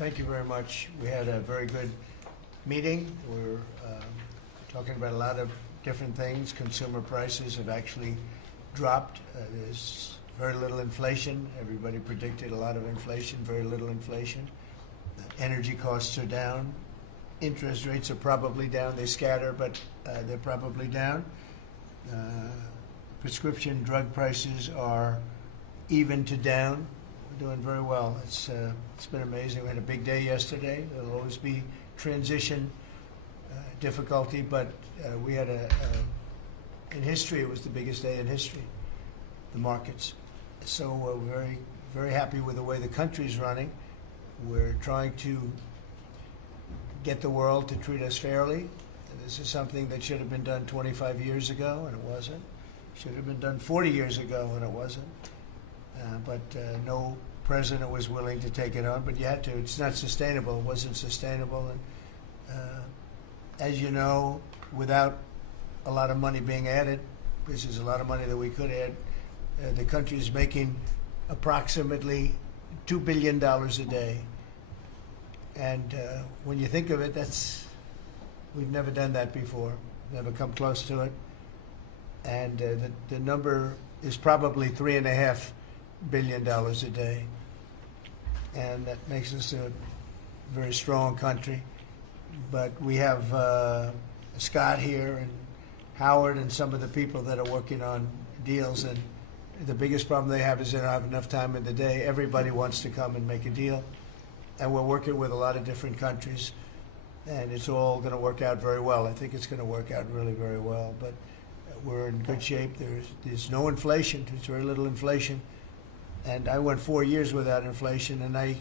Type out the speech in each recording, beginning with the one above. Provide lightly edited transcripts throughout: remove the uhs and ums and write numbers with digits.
Thank you very much. We had a very good meeting. We're talking about a lot of different things. Consumer prices have actually dropped. There's very little inflation. Everybody predicted a lot of inflation, very little inflation. Energy costs are down. Interest rates are probably down. They scatter, but they're probably down. Prescription drug prices are even to down. We're doing very well. It's been amazing. We had a big day yesterday. There'll always be transition difficulty, but we had in history, it was the biggest day in history, the markets. So we're very, very happy with the way the country's running. We're trying to get the world to treat us fairly. This is something that should have been done 25 years ago, and it wasn't. Should have been done 40 years ago, and it wasn't. But no president was willing to take it on, but you had to. It's not sustainable. It wasn't sustainable. And as you know, without a lot of money being added, which is a lot of money that we could add, the country is making approximately $2 billion a day. And when you think of it, we've never done that before, never come close to it. And the number is probably $3.5 billion a day. And that makes us a very strong country. But we have Scott here and Howard and some of the people that are working on deals. And the biggest problem they have is they don't have enough time in the day. Everybody wants to come and make a deal. And we're working with a lot of different countries. And it's all going to work out very well. I think it's going to work out really very well. But we're in good shape. There's no inflation. There's very little inflation. And I went 4 years without inflation, and I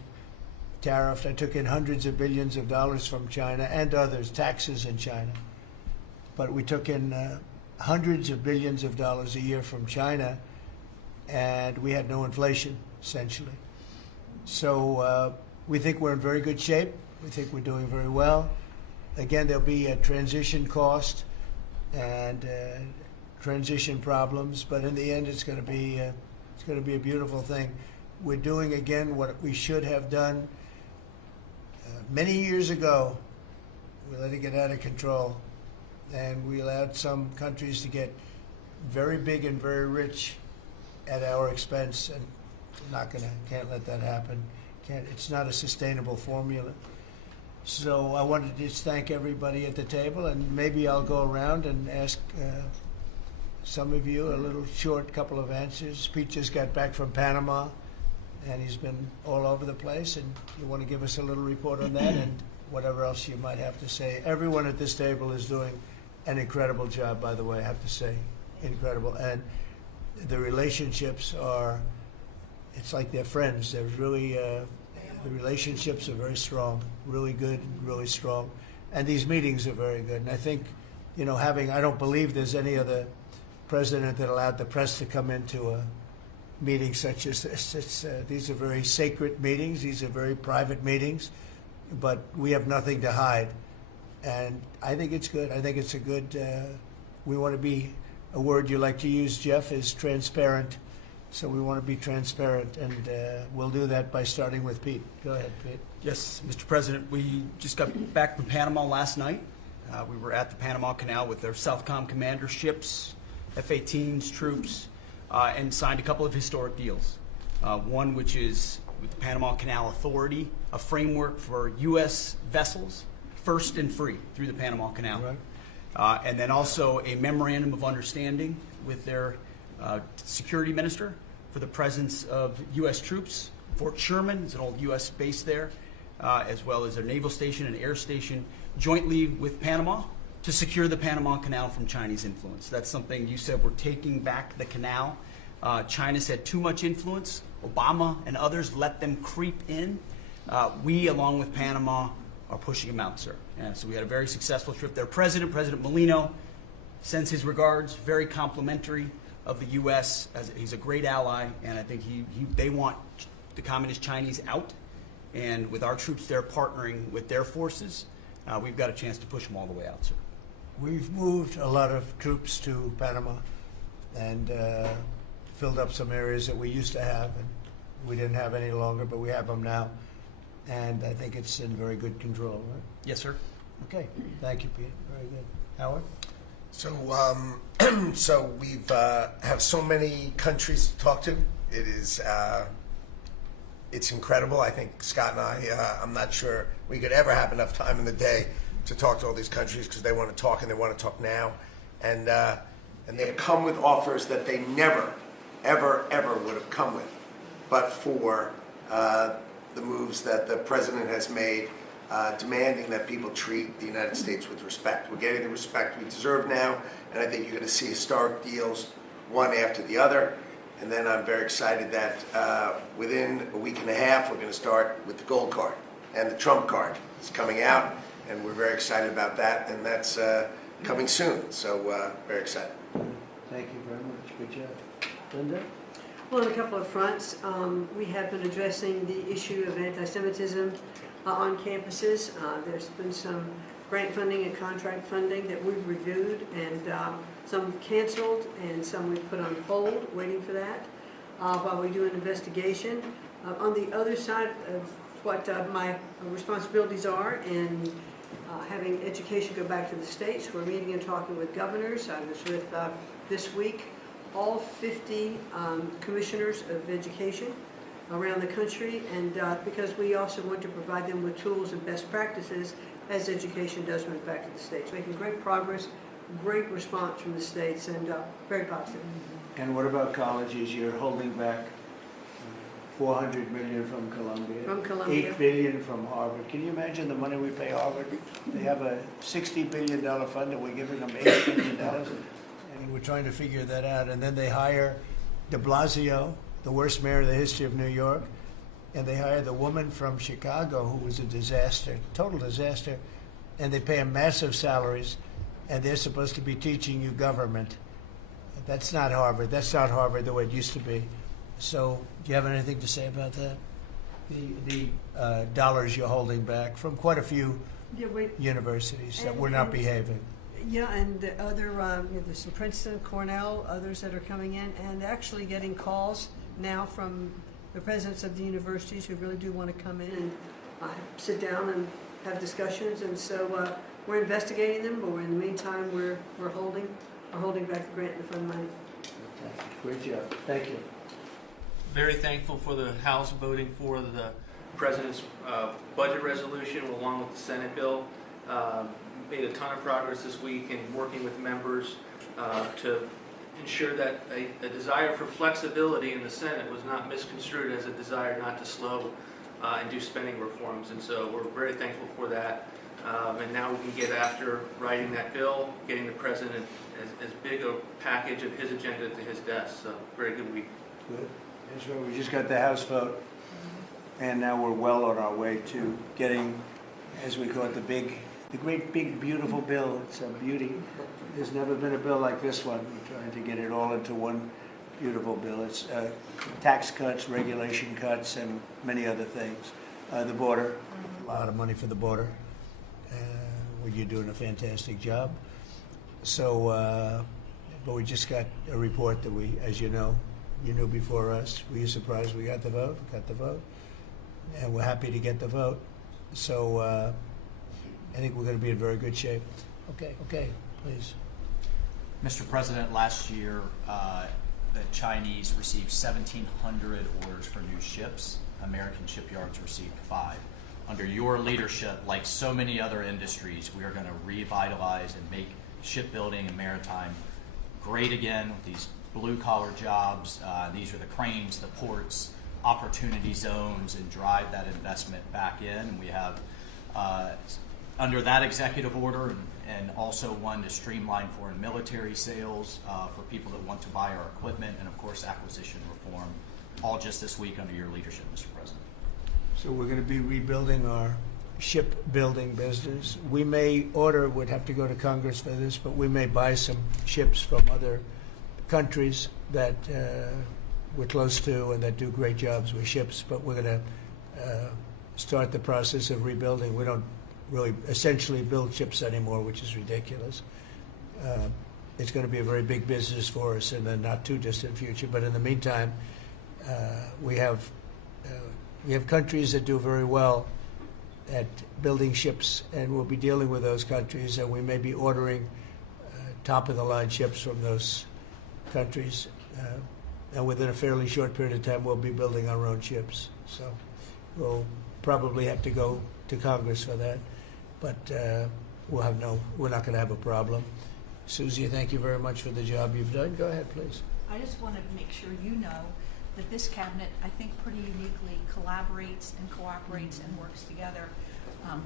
took in hundreds of billions of dollars from China and others, taxes in China. But we took in hundreds of billions of dollars a year from China, and we had no inflation, essentially. So we think we're in very good shape. We think we're doing very well. Again, there'll be a transition cost and transition problems, but in the end, it's going to be a beautiful thing. We're doing again what we should have done many years ago. We let it get out of control, and we allowed some countries to get very big and very rich at our expense, and can't let that happen. It's not a sustainable formula. So I wanted to just thank everybody at the table, and maybe I'll go around and ask some of you a little short couple of answers. Pete just got back from Panama, and he's been all over the place, and you want to give us a little report on that and whatever else you might have to say. Everyone at this table is doing an incredible job, by the way, I have to say. Incredible. And the relationships it's like they're friends. They're really, the relationships are very strong, really good, really strong. And these meetings are very good. And I think, I don't believe there's any other president that allowed the press to come into a meeting such as this. These are very sacred meetings. These are very private meetings, but we have nothing to hide. And I think it's good. I think it's a good, we want to be, a word you like to use, Jeff, is transparent. So we want to be transparent, and we'll do that by starting with Pete. Go ahead, Pete. Yes, Mr. President, we just got back from Panama last night. We were at the Panama Canal with their Southcom commander ships, F-18s, troops, and signed a couple of historic deals. One which is with the Panama Canal Authority, a framework for U.S. vessels, first and free through the Panama Canal. Right. And then also a memorandum of understanding with their security minister for the presence of U.S. troops. Fort Sherman is an old U.S. base there, as well as a naval station and air station jointly with Panama to secure the Panama Canal from Chinese influence. That's something you said, we're taking back the canal. China's had too much influence. Obama and others let them creep in. We, along with Panama, are pushing them out, sir. And so we had a very successful trip there. President Molino sends his regards, very complimentary of the U.S. as he's a great ally, and I think they want the communist Chinese out, and with our troops there partnering with their forces, we've got a chance to push them all the way out, sir. We've moved a lot of troops to Panama and filled up some areas that we used to have, and we didn't have any longer, but we have them now. and I think it's in very good control, right? Yes, sir. Okay, thank you, Pete. Very good. Howard? So, so we've have so many countries to talk to. It is, it's incredible. I think Scott and I, I'm not sure we could ever have enough time in the day to talk to all these countries because they want to talk and they want to talk now, and they come with offers that they never, ever, ever would have come with, but for the moves that the president has made. Demanding that people treat the United States with respect. We're getting the respect we deserve now, and I think you're going to see historic deals, one after the other. And then I'm very excited that within a week and a half, we're going to start with the gold card, and the Trump card is coming out, and we're very excited about that, and that's coming soon. So very excited. Thank you very much. Good job. Linda? Well, on a couple of fronts, we have been addressing the issue of anti-Semitism on campuses. There's been some grant funding and contract funding that we've reviewed, and some canceled and some we've put on hold, waiting for that, while we do an investigation. On the other side of what my responsibilities are in having education go back to the states, we're meeting and talking with governors. I was with, this week, all 50 commissioners of education around the country, and because we also want to provide them with tools and best practices as education does move back to the states. Making great progress, great response from the states, and very positive. And what about colleges? You're holding back $400 million from Columbia. From Columbia. $8 billion from Harvard. Can you imagine the money we pay Harvard? They have a $60 billion fund and we're giving them $8 billion. And we're trying to figure that out. And then they hire de Blasio, the worst mayor in the history of New York, and they hire the woman from Chicago who was a disaster, total disaster, and they pay them massive salaries, and they're supposed to be teaching you government. That's not Harvard. That's not Harvard the way it used to be. So do you have anything to say about that? The dollars you're holding back from quite a few universities that were not behaving. Yeah, and the other, there's some Princeton, Cornell, others that are coming in, and actually getting calls now from the presidents of the universities who really do want to come in and sit down and have discussions. And so we're investigating them, but in the meantime, we're holding back the grant and the fund money. Great job. Thank you. Very thankful for the House voting for the President's budget resolution along with the Senate bill. Made a ton of progress this week in working with members to ensure that a desire for flexibility in the Senate was not misconstrued as a desire not to slow and do spending reforms. And so we're very thankful for that. And now we can get after writing that bill, getting the President as big a package of his agenda to his desk. So very good week. Good. Israel, we just got the House vote, and now we're well on our way to getting, as we call it, the great big beautiful bill. It's a beauty. There's never been a bill like this one. We're trying to get it all into one beautiful bill. It's tax cuts, regulation cuts, and many other things. The border, a lot of money for the border. Well, you're doing a fantastic job. So, but we just got a report that we, as you know, you knew before us. Were you surprised we got the vote? Got the vote, and we're happy to get the vote. So I think we're going to be in very good shape. Okay, please. Mr. President, last year the Chinese received 1,700 orders for new ships. American shipyards received 5. Under your leadership, like so many other industries, we are going to revitalize and make shipbuilding and maritime great again with these blue-collar jobs. These are the cranes, the ports, opportunity zones, and drive that investment back in. And we have, under that executive order, and also one to streamline foreign military sales for people that want to buy our equipment, and of course acquisition reform, all just this week under your leadership, Mr. President. So we're going to be rebuilding our shipbuilding business. We may order, would have to go to Congress for this, but we may buy some ships from other countries that we're close to and that do great jobs with ships, but we're going to start the process of rebuilding. We don't really essentially build ships anymore, which is ridiculous. It's going to be a very big business for us in the not too distant future, but in the meantime, we have countries that do very well at building ships, and we'll be dealing with those countries, and we may be ordering top-of-the-line ships from those countries. And within a fairly short period of time, we'll be building our own ships. So we'll probably have to go to Congress for that, but we're not going to have a problem. Susie, thank you very much for the job you've done. Go ahead, please. I just want to make sure you know that this cabinet, I think, pretty uniquely collaborates and cooperates and works together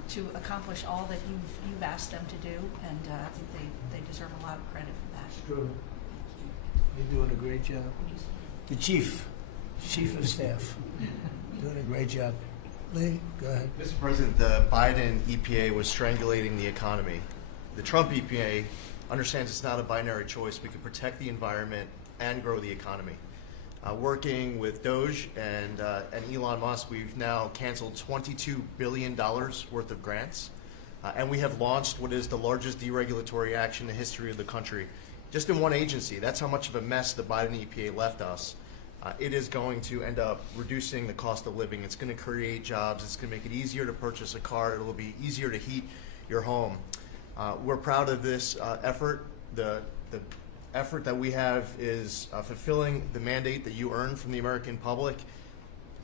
to accomplish all that you've asked them to do, and I think they deserve a lot of credit for that. True. You're doing a great job. The chief of staff, doing a great job. Lee, go ahead. Mr. President, the Biden EPA was strangulating the economy. The Trump EPA understands it's not a binary choice. We can protect the environment and grow the economy. Working with Doge and Elon Musk, we've now canceled $22 billion worth of grants, and we have launched what is the largest deregulatory action in the history of the country, just in one agency. That's how much of a mess the Biden EPA left us. It is going to end up reducing the cost of living. It's going to create jobs. It's going to make it easier to purchase a car. It will be easier to heat your home. We're proud of this effort. The effort that we have is fulfilling the mandate that you earned from the American public.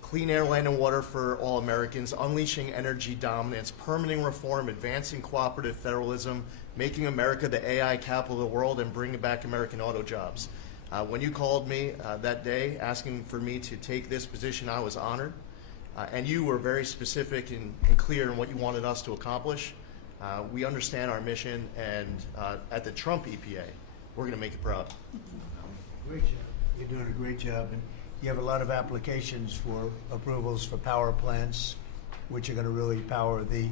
Clean air, land, and water for all Americans, unleashing energy dominance, permitting reform, advancing cooperative federalism, making America the AI capital of the world, and bringing back American auto jobs. When you called me that day asking for me to take this position, I was honored. And you were very specific and clear in what you wanted us to accomplish. We understand our mission, and at the Trump EPA, we're going to make it proud. Great job. You're doing a great job. And you have a lot of applications for approvals for power plants, which are going to really power the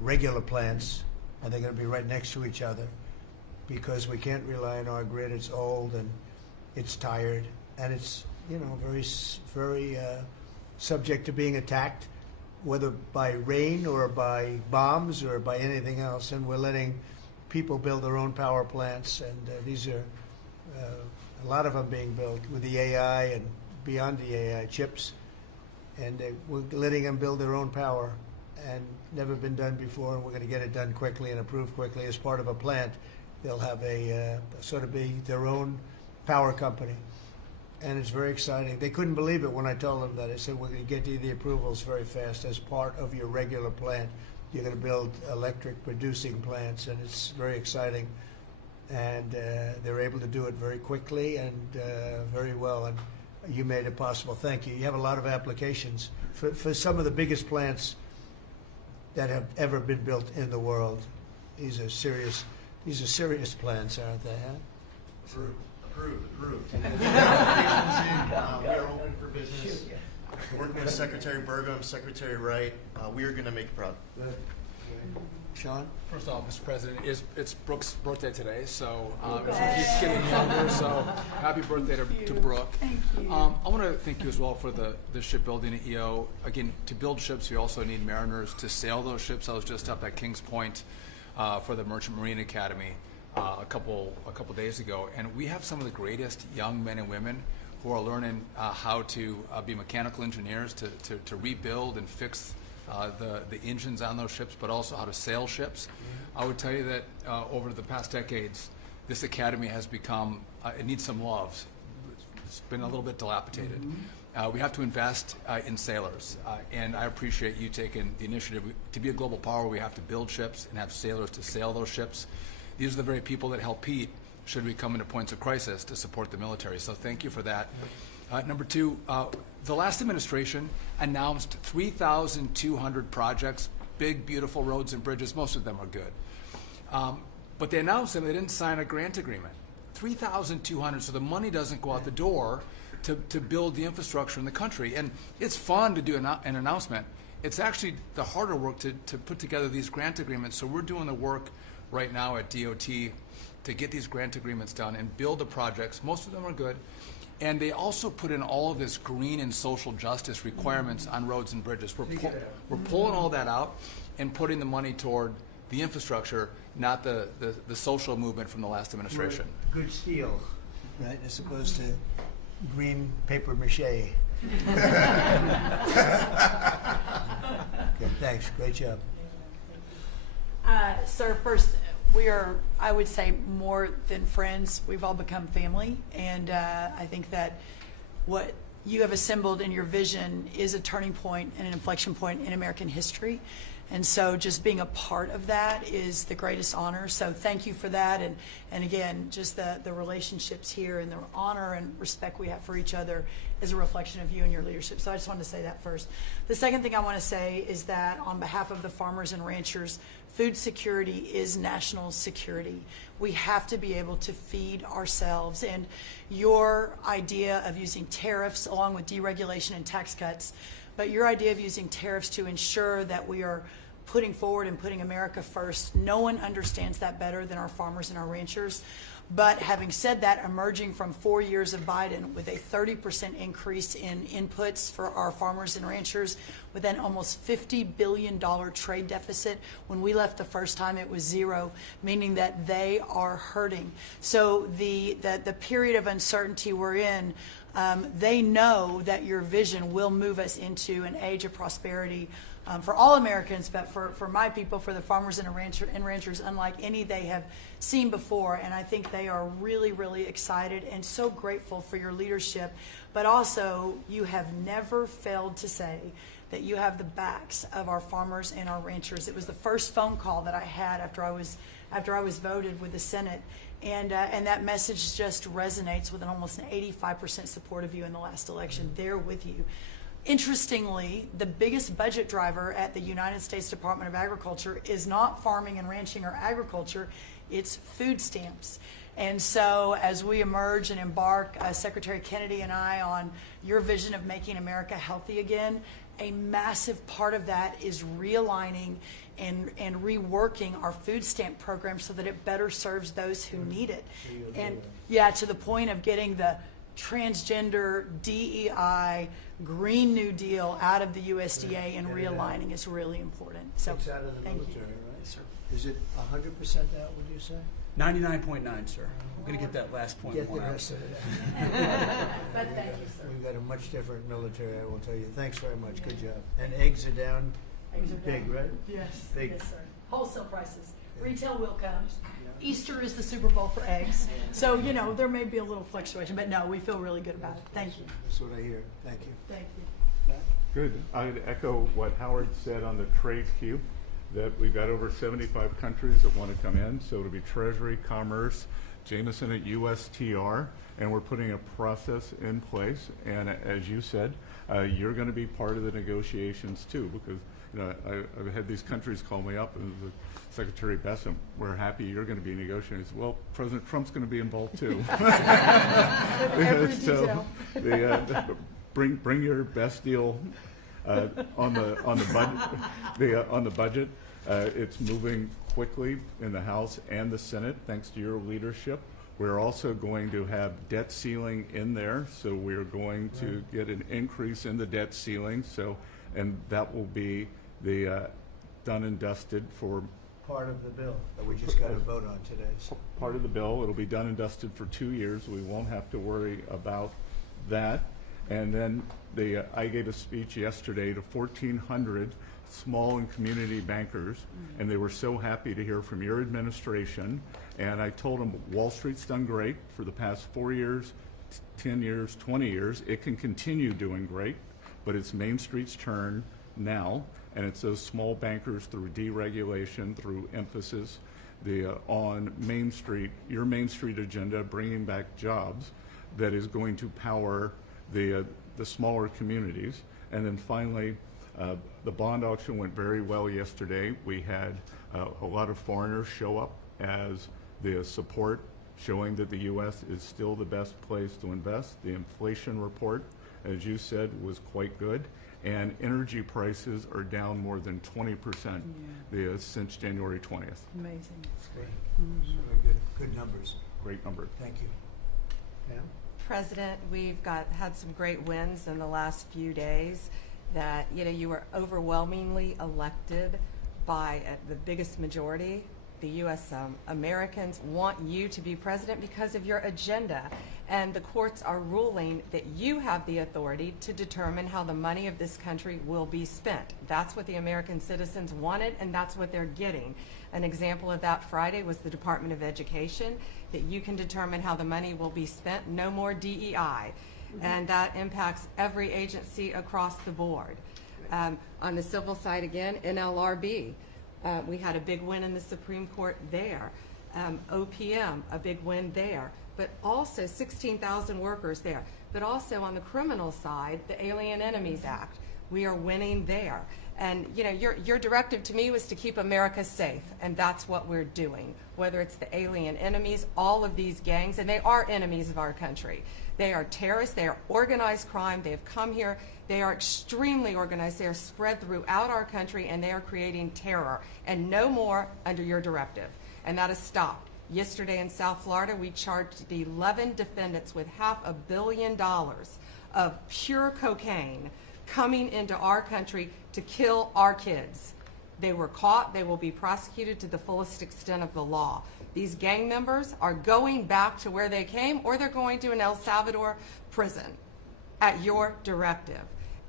regular plants, and they're going to be right next to each other, because we can't rely on our grid. It's old and it's tired, and it's very subject to being attacked, whether by rain or by bombs or by anything else. And we're letting people build their own power plants, and these are a lot of them being built with the AI and beyond the AI chips, and we're letting them build their own power, and never been done before, and we're going to get it done quickly and approved quickly. As part of a plant, they'll have a sort of be their own power company, and it's very exciting. They couldn't believe it when I told them that. I said, we're going to get you the approvals very fast. As part of your regular plant, you're going to build electric producing plants, and it's very exciting. And they're able to do it very quickly and very well, and you made it possible. Thank you. You have a lot of applications for some of the biggest plants that have ever been built in the world. These are serious plants, aren't they? Huh? Approved. Applications in. We are open for business. Working with Secretary Burgum, Secretary Wright, we are going to make it proud. Good. Sean? First off, Mr. President, it's Brooke's birthday today, so she keeps getting younger, so happy birthday to Brooke. Thank you. I want to thank you as well for the shipbuilding EO. Again, to build ships, we also need mariners to sail those ships. I was just up at Kings Point for the Merchant Marine Academy a couple days ago, and we have some of the greatest young men and women who are learning how to be mechanical engineers, to rebuild and fix the engines on those ships, but also how to sail ships. I would tell you that over the past decades, this academy has become, it needs some love. It's been a little bit dilapidated. We have to invest in sailors, and I appreciate you taking the initiative. To be a global power, we have to build ships and have sailors to sail those ships. These are the very people that help Pete should we come into points of crisis to support the military. So thank you for that. Number two, the last administration announced 3,200 projects, big, beautiful roads and bridges. Most of them are good. But they announced them, they didn't sign a grant agreement. 3,200, so the money doesn't go out the door to build the infrastructure in the country. And it's fun to do an announcement. It's actually the harder work to put together these grant agreements. So we're doing the work right now at DOT to get these grant agreements done and build the projects. Most of them are good. And they also put in all of this green and social justice requirements on roads and bridges. We're pulling all that out and putting the money toward the infrastructure, not the social movement from the last administration. Good steel, right, as opposed to green paper mache. Okay, thanks. Great job. Sir, first, we are, I would say, more than friends. We've all become family, and I think that what you have assembled in your vision is a turning point and an inflection point in American history. And so just being a part of that is the greatest honor. So thank you for that. And again, just the relationships here and the honor and respect we have for each other is a reflection of you and your leadership. So I just wanted to say that first. The second thing I want to say is that on behalf of the farmers and ranchers, food security is national security. We have to be able to feed ourselves. And your idea of using tariffs along with deregulation and tax cuts, but your idea of using tariffs to ensure that we are putting forward and putting America first, no one understands that better than our farmers and our ranchers. But having said that, emerging from 4 years of Biden with a 30% increase in inputs for our farmers and ranchers, with an almost $50 billion trade deficit. When we left the first time, it was zero, meaning that they are hurting. So the period of uncertainty we're in, they know that your vision will move us into an age of prosperity for all Americans, but for my people, for the farmers and ranchers, unlike any they have seen before. And I think they are really, really excited and so grateful for your leadership. But also, you have never failed to say that you have the backs of our farmers and our ranchers. It was the first phone call that I had after I was voted with the Senate. And that message just resonates with almost an 85% support of you in the last election. They're with you. Interestingly, the biggest budget driver at the United States Department of Agriculture is not farming and ranching or agriculture, it's food stamps. And so as we emerge and embark, Secretary Kennedy and I, on your vision of making America healthy again, a massive part of that is realigning and reworking our food stamp program so that it better serves those who need it. And yeah, to the point of getting the transgender, DEI, Green New Deal out of the USDA and realigning is really important. So It's out of the thank military, you. right? Yes, sir. Is it 100% out, would you say? 99.9, sir. I'm going to get that last point. Get the one out. rest of it But thank you, sir. We've got a much different military, I will tell you. Thanks very much. Good job. And eggs are down. Eggs are Big, down. right? Yes, Big. yes, sir. Wholesale prices. Retail will come. Easter is the Super Bowl for eggs. So, you know, there may be a little fluctuation, but no, we feel really good about it. Thank you. That's what I hear. Thank you. Thank you. Good. I'd echo what Howard said on the trade queue, that we've got over 75 countries that want to come in. So it'll be Treasury, Commerce, Jameson at USTR, and we're putting a process in place. And as you said, you're going to be part of the negotiations too, because you know, I've had these countries call me up and Secretary Bessem, we're happy you're going to be negotiating. Well, President Trump's going to be involved too. Every So detail. bring your best deal on the budget. It's moving quickly in the House and the Senate thanks to your leadership. We're also going to have debt ceiling in there, so we're going to get an increase in the debt ceiling. So, and that will be the done and dusted for Part of the bill that we just got to vote on today. So part of the bill. It'll be done and dusted for 2 years. We won't have to worry about that. And then I gave a speech yesterday to 1,400 small and community bankers, and they were so happy to hear from your administration. And I told them Wall Street's done great for the past 4 years, 10 years, 20 years. It can continue doing great, but it's Main Street's turn now. And it's those small bankers through deregulation, through emphasis on Main Street, your Main Street agenda, bringing back jobs, that is going to power the smaller communities. And then finally, the bond auction went very well yesterday. We had a lot of foreigners show up as the support, showing that the U.S. is still the best place to invest. The inflation report, as you said, was quite good. And energy prices are down more than 20% since January 20th. Amazing. great. Very good numbers. Great number. Thank you. Pam? President, we've had some great wins in the last few days. That you were overwhelmingly elected by the biggest majority the U.S. Americans want you to be president because of your agenda. And the courts are ruling that you have the authority to determine how the money of this country will be spent. That's what the American citizens wanted, and that's what they're getting. An example of that Friday was the Department of Education, that you can determine how the money will be spent. No more DEI. And that impacts every agency across the board. On the civil side again, NLRB, we had a big win in the Supreme Court there. OPM, a big win there. But also 16,000 workers there. But also on the criminal side, the Alien Enemies Act, we are winning there. And you know, your directive to me was to keep America safe, and that's what we're doing. Whether it's the alien enemies, all of these gangs, and they are enemies of our country. They are terrorists, they are organized crime, they have come here, they are extremely organized, they are spread throughout our country, and they are creating terror. And no more under your directive. And that has stopped. Yesterday in South Florida, we charged 11 defendants with $500 million of pure cocaine coming into our country to kill our kids. They were caught. They will be prosecuted to the fullest extent of the law. These gang members are going back to where they came, or they're going to an El Salvador prison at your directive.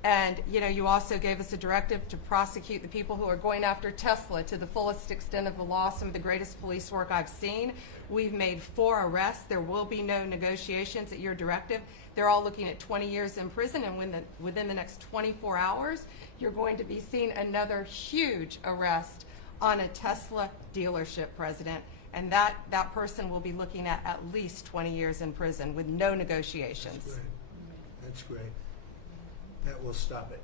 And you know, you also gave us a directive to prosecute the people who are going after Tesla to the fullest extent of the law, some of the greatest police work I've seen. We've made 4 arrests. There will be no negotiations at your directive. They're all looking at 20 years in prison, and within the next 24 hours, you're going to be seeing another huge arrest on a Tesla dealership, President. And that person will be looking at least 20 years in prison with no negotiations. That's great. That's great. That will stop it.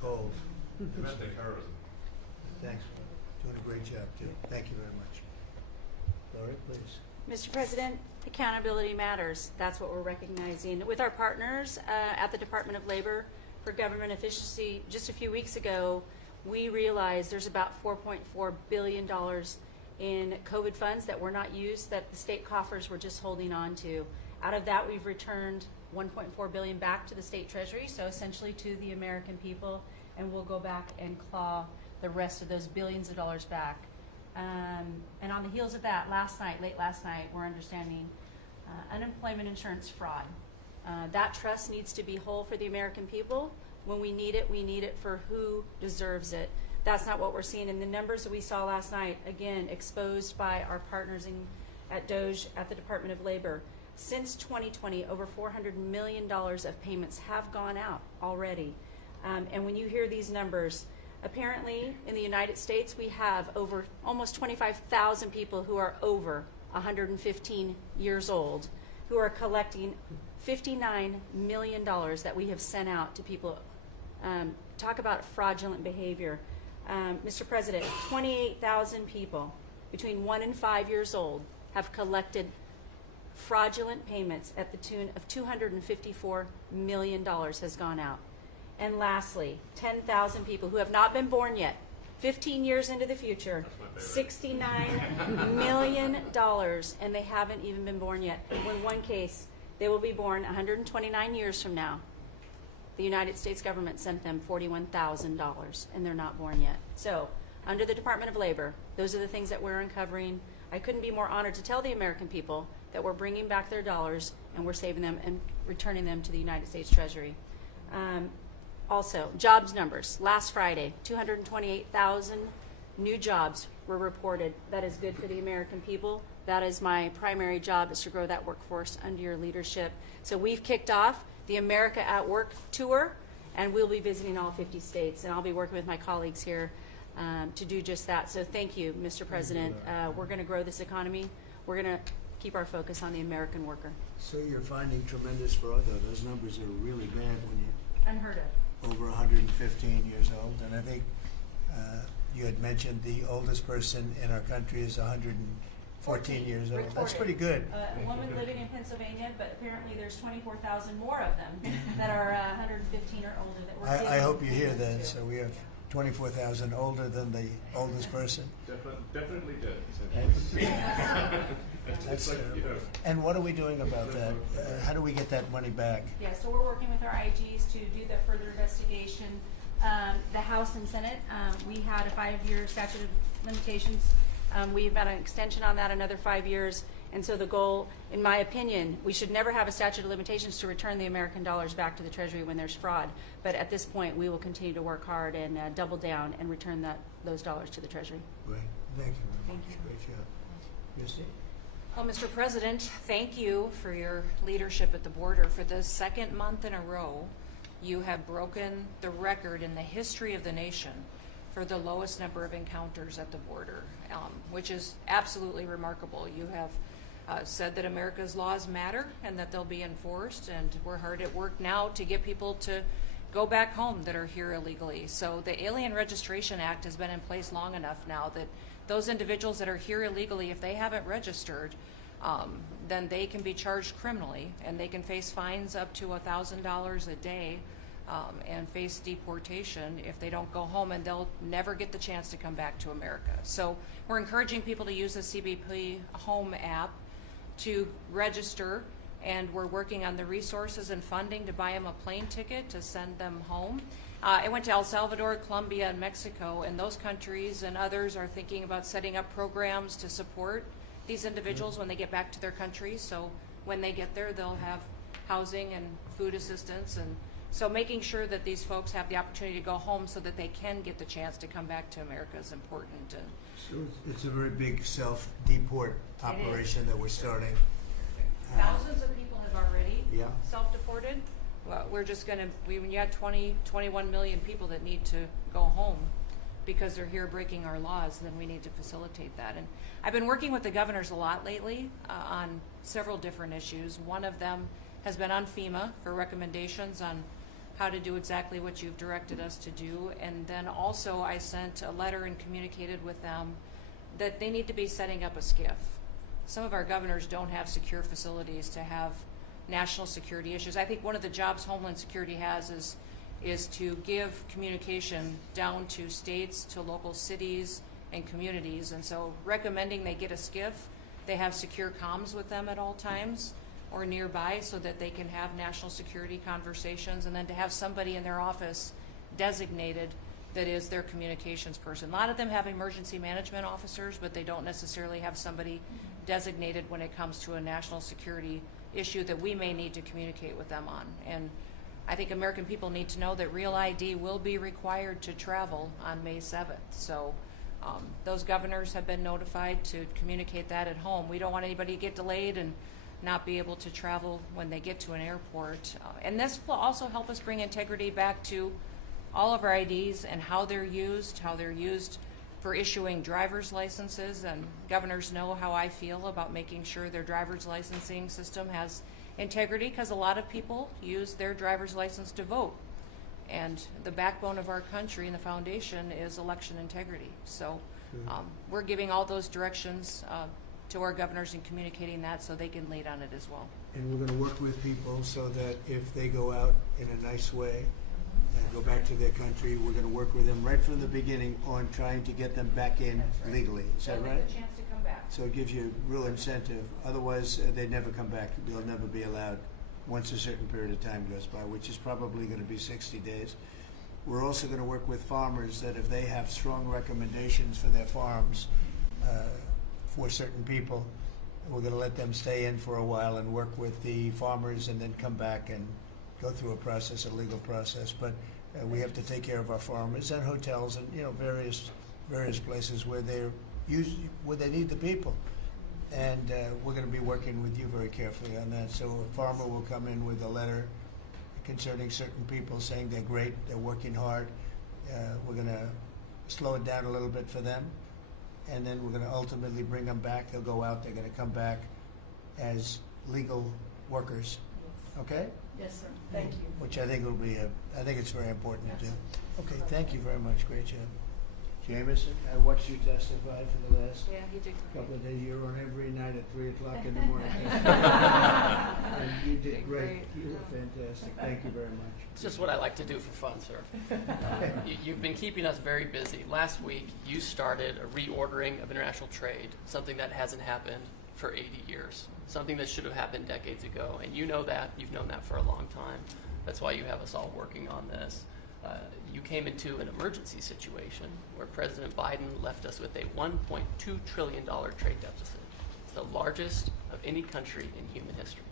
Cold. Domestic terrorism. Thanks. Doing a great job, too. Thank you very much. Lori, please. Mr. President, accountability matters. That's what we're recognizing. With our partners at the Department of Labor for Government Efficiency, just a few weeks ago, we realized there's about $4.4 billion in COVID funds that were not used, that the state coffers were just holding on to. Out of that, we've returned $1.4 billion back to the state treasury, so essentially to the American people, and we'll go back and claw the rest of those billions of dollars back. And on the heels of that, late last night, we're understanding unemployment insurance fraud. That trust needs to be whole for the American people. When we need it for who deserves it. That's not what we're seeing in the numbers that we saw last night, again, exposed by our partners at Doge at the Department of Labor. Since 2020, over $400 million of payments have gone out already. And when you hear these numbers, apparently in the United States, we have over almost 25,000 people who are over 115 years old who are collecting $59 million that we have sent out to people. Talk about fraudulent behavior. Mr. President, 28,000 people between 1 and 5 years old have collected fraudulent payments at the tune of $254 million has gone out. And lastly, 10,000 people who have not been born yet, 15 years into the future, $69 million, and they haven't even been born yet. In one case, they will be born 129 years from now. The United States government sent them $41,000, and they're not born yet. So, under the Department of Labor, those are the things that we're uncovering. I couldn't be more honored to tell the American people that we're bringing back their dollars and we're saving them and returning them to the United States Treasury. Also, jobs numbers. Last Friday, 228,000 new jobs were reported. That is good for the American people. That is my primary job, is to grow that workforce under your leadership. So we've kicked off the America at Work tour, and we'll be visiting all 50 states, and I'll be working with my colleagues here to do just that. So thank you, Mr. President. We're going to grow this economy. We're going to keep our focus on the American worker. So you're finding tremendous fraud, though. Those numbers are really bad when you Unheard of. over 115 years old. And I think you had mentioned the oldest person in our country is 114 years old. Reported. That's pretty good. A woman living in Pennsylvania, but apparently there's 24,000 more of them that are 115 or older that we're I hope you getting hear that. to. So we have 24,000 older than the oldest person. Definitely did. That's and what are we doing about that? How do we get that money back? Yeah, so we're working with our IGs to do the further investigation. The House and Senate, we had a 5-year statute of limitations We've got an extension on that, another 5 years. And so the goal, in my opinion, we should never have a statute of limitations to return the American dollars back to the Treasury when there's fraud. But at this point, we will continue to work hard and double down and return those dollars to the Treasury. Great. Thank you very much. Great job. Christie? Well, Mr. President, thank you for your leadership at the border. For the second month in a row, you have broken the record in the history of the nation for the lowest number of encounters at the border, which is absolutely remarkable. You have said that America's laws matter and that they'll be enforced, and we're hard at work now to get people to go back home that are here illegally. So the Alien Registration Act has been in place long enough now that those individuals that are here illegally, if they haven't registered, then they can be charged criminally, and they can face fines up to $1,000 a day and face deportation if they don't go home, and they'll never get the chance to come back to America. So we're encouraging people to use the CBP Home app to register, and we're working on the resources and funding to buy them a plane ticket to send them home. I went to El Salvador, Colombia, and Mexico, and those countries and others are thinking about setting up programs to support these individuals when they get back to their countries. So when they get there, they'll have housing and food assistance, and so making sure that these folks have the opportunity to go home so that they can get the chance to come back to America is important. And So it's a very big self-deport operation that we're starting. thousands of people have already Yeah. self-deported. Well, we're just going to, when you had 21 million people that need to go home because they're here breaking our laws, then we need to facilitate that. And I've been working with the governors a lot lately on several different issues. One of them has been on FEMA for recommendations on how to do exactly what you've directed us to do. And then also I sent a letter and communicated with them that they need to be setting up a SCIF. Some of our governors don't have secure facilities to have national security issues. I think one of the jobs Homeland Security has is to give communication down to states, to local cities and communities. And so recommending they get a SCIF, they have secure comms with them at all times or nearby so that they can have national security conversations, and then to have somebody in their office designated that is their communications person. A lot of them have emergency management officers, but they don't necessarily have somebody designated when it comes to a national security issue that we may need to communicate with them on. And I think American people need to know that Real ID will be required to travel on May 7th. So those governors have been notified to communicate that at home. We don't want anybody to get delayed and not be able to travel when they get to an airport. And this will also help us bring integrity back to all of our IDs and how they're used for issuing driver's licenses. And governors know how I feel about making sure their driver's licensing system has integrity, because a lot of people use their driver's license to vote. And the backbone of our country and the foundation is election integrity. So we're giving all those directions to our governors and communicating that so they can lead on it as well. And we're going to work with people so that if they go out in a nice way and go back to their country, we're going to work with them right from the beginning on trying to get them back in legally. Is that right? A chance to come back. So it gives you real incentive. Otherwise, they never come back. They'll never be allowed once a certain period of time goes by, which is probably going to be 60 days. We're also going to work with farmers that if they have strong recommendations for their farms for certain people, we're going to let them stay in for a while and work with the farmers and then come back and go through a process, a legal process. But we have to take care of our farmers and hotels and various places where where they need the people. And we're going to be working with you very carefully on that. So a farmer will come in with a letter concerning certain people saying they're great, they're working hard. We're going to slow it down a little bit for them. And then we're going to ultimately bring them back. They'll go out, they're going to come back as legal workers. Okay? Yes, sir. Thank you. Which I think will be I think it's very important to do. Okay, thank you very much. Great job. Jameson, I watched you testify for the last he did couple of days. You're on every night at 3 o'clock in the morning. And you did great. You were fantastic. Thank you very much. It's just what I like to do for fun, sir. You've been keeping us very busy. Last week, you started a reordering of international trade, something that hasn't happened for 80 years, something that should have happened decades ago. And you know that. You've known that for a long time. That's why you have us all working on this. You came into an emergency situation where President Biden left us with a $1.2 trillion trade deficit. It's the largest of any country in human history,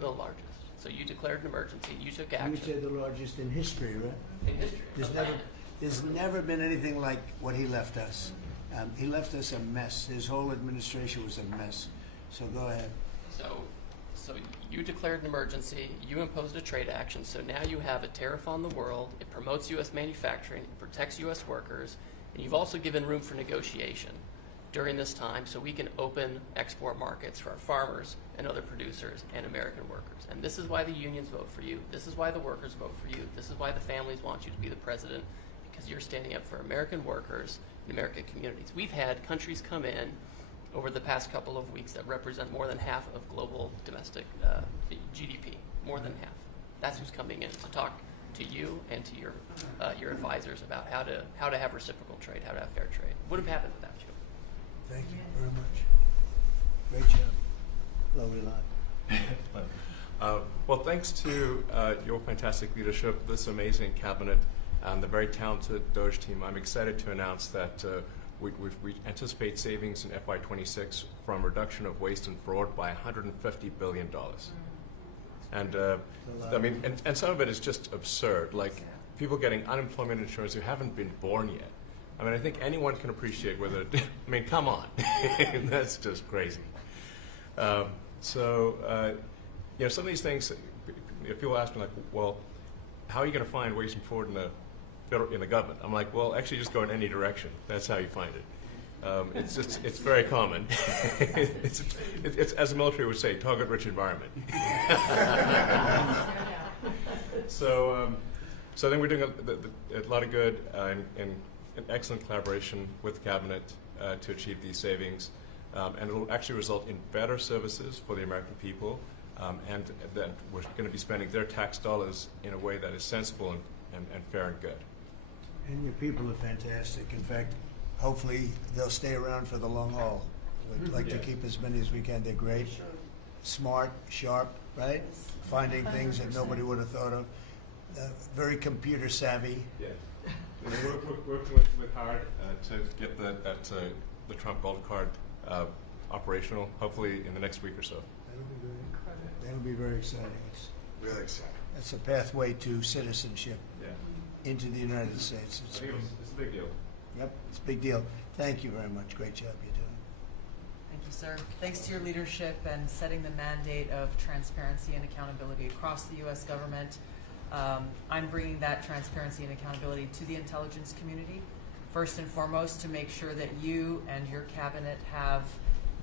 the largest. So you declared an emergency, you took You action. would say the largest in history, right? In history. There's never been anything like what he left us. He left us a mess. His whole administration was a mess. So go ahead. So you declared an emergency, you imposed a trade action, so now you have a tariff on the world, it promotes U.S. manufacturing, it protects U.S. workers, and you've also given room for negotiation during this time so we can open export markets for our farmers and other producers and American workers. And this is why the unions vote for you, this is why the workers vote for you, this is why the families want you to be the president, because you're standing up for American workers and American communities. We've had countries come in over the past couple of weeks that represent more than half of global domestic GDP, more than half. That's who's coming in to talk to you and to your advisors about how to have reciprocal trade, how to have fair trade. Would have happened without you. Thank you very much. Great job. Lovely lot. Well, thanks to your fantastic leadership, this amazing cabinet, and the very talented Doge team, I'm excited to announce that we anticipate savings in FY26 from reduction of waste and fraud by $150 billion. And I mean, and some of it is just absurd, like people getting unemployment insurance who haven't been born yet. I mean, I think anyone can appreciate whether, I mean, come on, that's just crazy. So, you know, some of these things, people ask me like, well, how are you going to find waste and fraud in the government? I'm like, well, actually just go in any direction. That's how you find it. It's very common. it's, as the military would say, target-rich environment. So I think we're doing a lot of good and excellent collaboration with the cabinet to achieve these savings. And it will actually result in better services for the American people, and that we're going to be spending their tax dollars in a way that is sensible and fair and good. And your people are fantastic. In fact, hopefully they'll stay around for the long haul. We'd like to keep as many as we can. They're great, smart, sharp, right? Finding things that nobody would have thought of. Very computer savvy. Yeah. We're working with hard to get the Trump Gold Card operational, hopefully in the next week or so. That'll be very exciting. It's Really exciting. That's a pathway to citizenship Yeah. into the United States. I think it's a big deal. Yep, it's a big deal. Thank you very much. Great job you're doing. Thank you, sir. Thanks to your leadership and setting the mandate of transparency and accountability across the U.S. government. I'm bringing that transparency and accountability to the intelligence community, first and foremost, to make sure that you and your cabinet have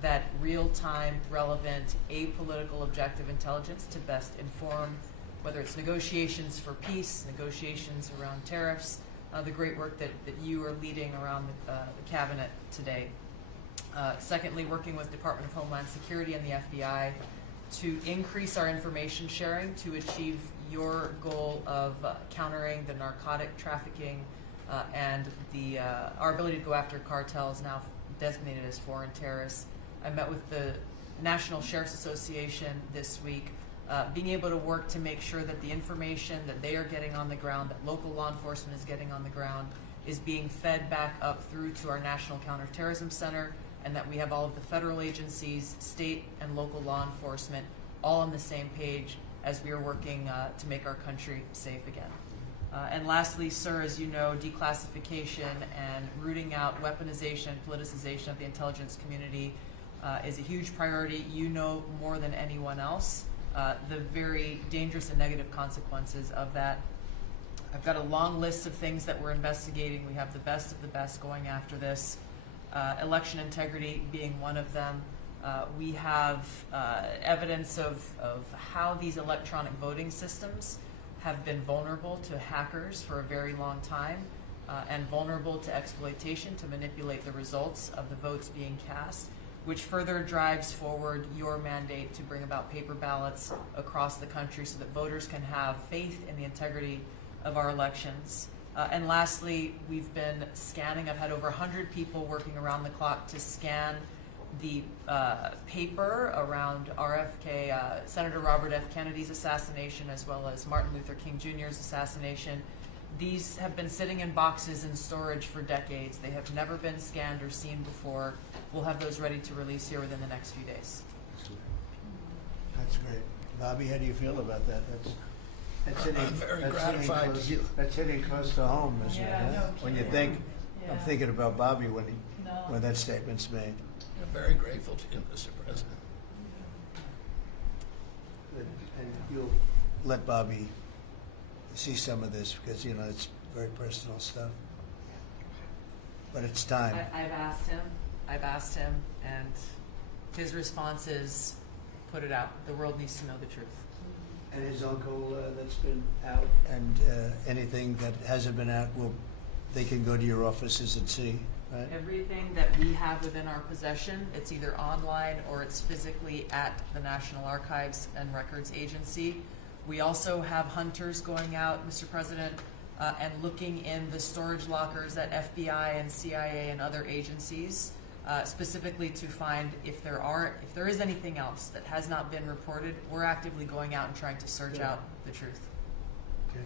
that real-time, relevant, apolitical, objective intelligence to best inform, whether it's negotiations for peace, negotiations around tariffs, the great work that you are leading around the cabinet today. Secondly, working with Department of Homeland Security and the FBI to increase our information sharing to achieve your goal of countering the narcotic trafficking and our ability to go after cartels now designated as foreign terrorists. I met with the National Sheriff's Association this week, being able to work to make sure that the information that they are getting on the ground, that local law enforcement is getting on the ground, is being fed back up through to our National Counterterrorism Center, and that we have all of the federal agencies, state and local law enforcement, all on the same page as we are working to make our country safe again. And lastly, sir, as you know, declassification and rooting out weaponization, politicization of the intelligence community is a huge priority. You know more than anyone else the very dangerous and negative consequences of that. I've got a long list of things that we're investigating. We have the best of the best going after this. Election integrity being one of them. We have evidence of how these electronic voting systems have been vulnerable to hackers for a very long time and vulnerable to exploitation to manipulate the results of the votes being cast, which further drives forward your mandate to bring about paper ballots across the country so that voters can have faith in the integrity of our elections. And lastly, we've been scanning. I've had over 100 people working around the clock to scan the paper around RFK, Senator Robert F. Kennedy's assassination, as well as Martin Luther King Jr.'s assassination, These have been sitting in boxes in storage for decades. They have never been scanned or seen before. We'll have those ready to release here within the next few days. That's great. Bobby, how do you feel about that? That's hitting, I'm very that's gratified hitting to close, hear. That's hitting close to home, isn't it? Yeah, huh? no When you kidding. think, I'm Yeah. thinking about Bobby when No. when that statement's made. I'm very grateful to you, Mr. President. And you'll let Bobby see some of this because, you know, it's very personal stuff. But it's time. I've asked him, and his response is, put it out. The world needs to know the truth. And his uncle that's been out, and anything that hasn't been out, they can go to your offices and see, right? Everything that we have within our possession, it's either online or it's physically at the National Archives and Records Agency. We also have hunters going out, Mr. President, and looking in the storage lockers at FBI and CIA and other agencies, specifically to find if there is anything else that has not been reported. We're actively going out and trying to search out the truth. Okay.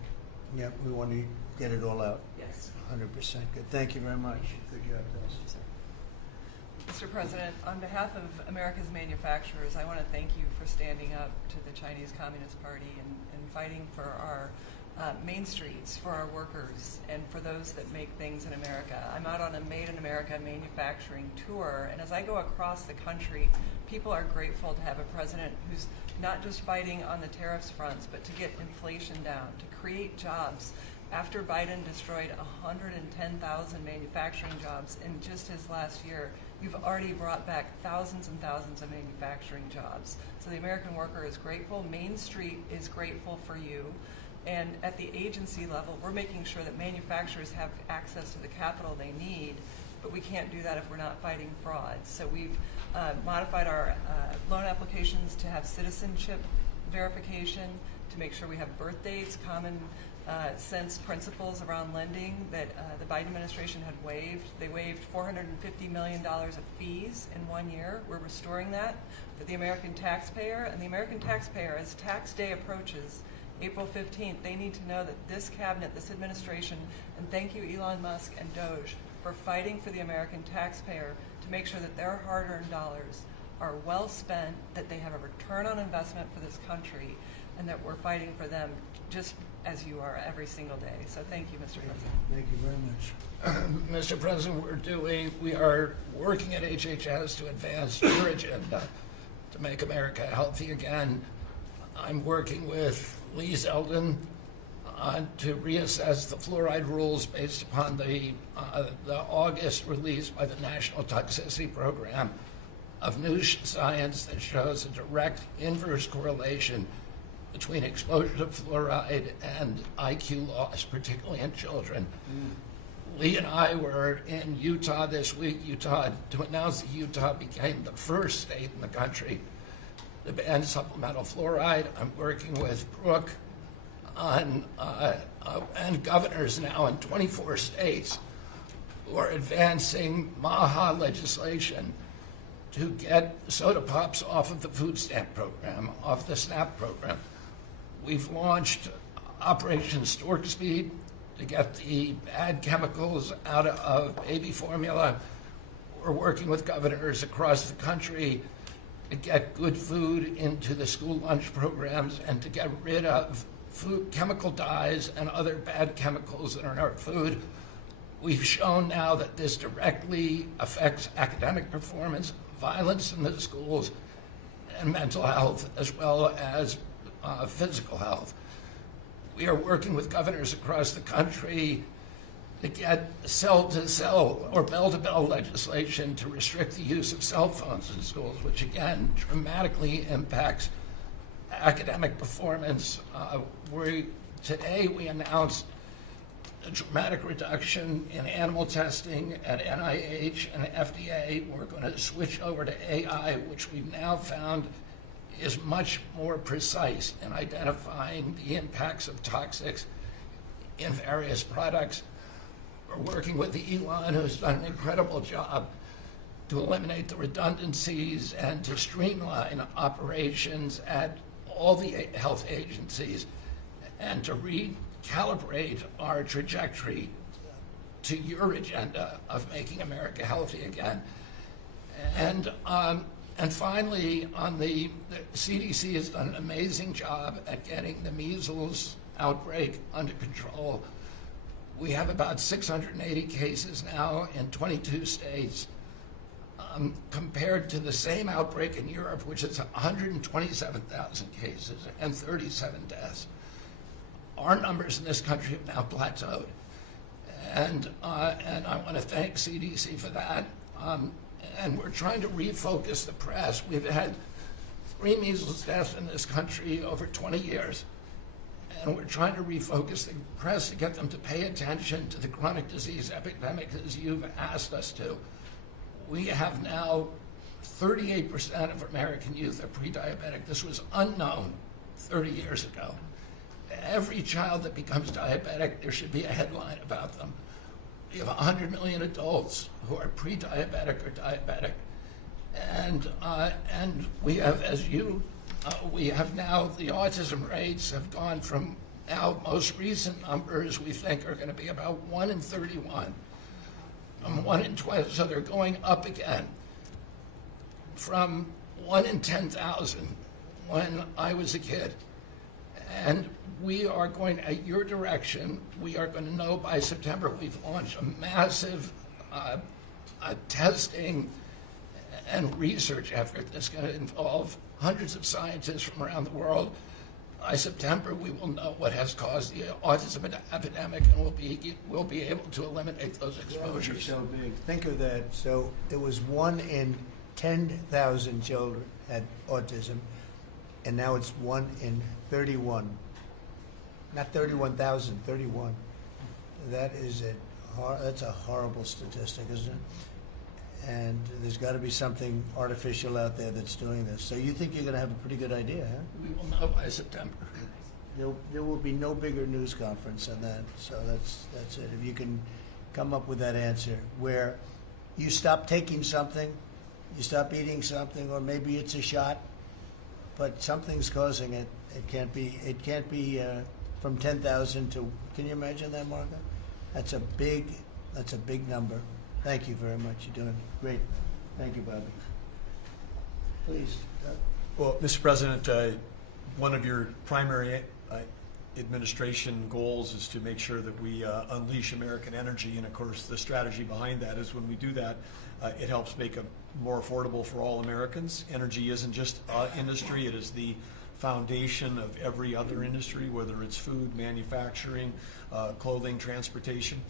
Yeah, we want to get it all out. Yes. 100% good. Thank you very much. Good job, Dennis. Mr. President, on behalf of America's manufacturers, I want to thank you for standing up to the Chinese Communist Party and fighting for our main streets, for our workers, and for those that make things in America. I'm out on a Made in America manufacturing tour, and as I go across the country, people are grateful to have a president who's not just fighting on the tariffs fronts, but to get inflation down, to create jobs. After Biden destroyed 110,000 manufacturing jobs in just his last year, you've already brought back thousands and thousands of manufacturing jobs. So the American worker is grateful. Main Street is grateful for you. And at the agency level, we're making sure that manufacturers have access to the capital they need, but we can't do that if we're not fighting fraud. So we've modified our loan applications to have citizenship verification, to make sure we have birth dates, common sense principles around lending that the Biden administration had waived. They waived $450 million of fees in 1 year. We're restoring that for the American taxpayer. And the American taxpayer, as tax day approaches, April 15th, they need to know that this cabinet, this administration, and thank you Elon Musk and Doge for fighting for the American taxpayer to make sure that their hard-earned dollars are well spent, that they have a return on investment for this country, and that we're fighting for them just as you are every single day. So thank you, Mr. President. Thank you very much. Mr. President, we are working at HHS to advance your agenda to make America healthy again. I'm working with Lee Zeldin to reassess the fluoride rules based upon the August release by the National Toxicity Program of new science that shows a direct inverse correlation between exposure to fluoride and IQ loss, particularly in children. Lee and I were in Utah this week, to announce that Utah became the first state in the country to ban supplemental fluoride. I'm working with Brooke on, and governors now in 24 states who are advancing MAHA legislation to get soda pops off of the food stamp program, off the SNAP program. We've launched Operation Stork Speed to get the bad chemicals out of baby formula. We're working with governors across the country to get good food into the school lunch programs and to get rid of food chemical dyes and other bad chemicals that are in our food. We've shown now that this directly affects academic performance, violence in the schools, and mental health, as well as physical health. We are working with governors across the country to get cell-to-cell or bell-to-bell legislation to restrict the use of cell phones in schools, which again dramatically impacts academic performance. Today we announced a dramatic reduction in animal testing at NIH and FDA. We're going to switch over to AI, which we've now found is much more precise in identifying the impacts of toxics in various products. We're working with Elon, who's done an incredible job to eliminate the redundancies and to streamline operations at all the health agencies and to calibrate our trajectory to your agenda of making America healthy again. And finally, the CDC has done an amazing job at getting the measles outbreak under control. We have about 680 cases now in 22 states, compared to the same outbreak in Europe, which is 127,000 cases and 37 deaths. Our numbers in this country have now plateaued. And I want to thank CDC for that. And we're trying to refocus the press. We've had 3 measles deaths in this country over 20 years. And we're trying to refocus the press to get them to pay attention to the chronic disease epidemic as you've asked us to. We have now 38% of American youth are pre-diabetic. This was unknown 30 years ago. Every child that becomes diabetic, there should be a headline about them. We have 100 million adults who are pre-diabetic or diabetic. And we have, we have now, the autism rates have gone from now, most recent numbers we think are going to be about 1 in 31. 1 in 12, so they're going up again from 1 in 10,000 when I was a kid. And we are going, at your direction, we are going to know by September. We've launched a massive testing and research effort that's going to involve hundreds of scientists from around the world. By September, we will know what has caused the autism epidemic, and we'll be able to eliminate those exposures. So big. Think of that. So it was 1 in 10,000 children had autism, and now it's 1 in 31. Not 31,000, 31. That is that's a horrible statistic, isn't it? And there's got to be something artificial out there that's doing this. So you think you're going to have a pretty good idea, huh? We will know by September. There will be no bigger news conference than that. So that's it. If you can come up with that answer where you stop taking something, you stop eating something, or maybe it's a shot, but something's causing it. It can't be from 10,000 to. Can you imagine that, Marco? That's a big number. Thank you very much. You're doing great. Thank you, Bobby. Please. Well, Mr. President, one of your primary administration goals is to make sure that we unleash American energy, and of course the strategy behind that is when we do that, it helps make it more affordable for all Americans. Energy isn't just industry, it is the foundation of every other industry, whether it's food, manufacturing, clothing, transportation.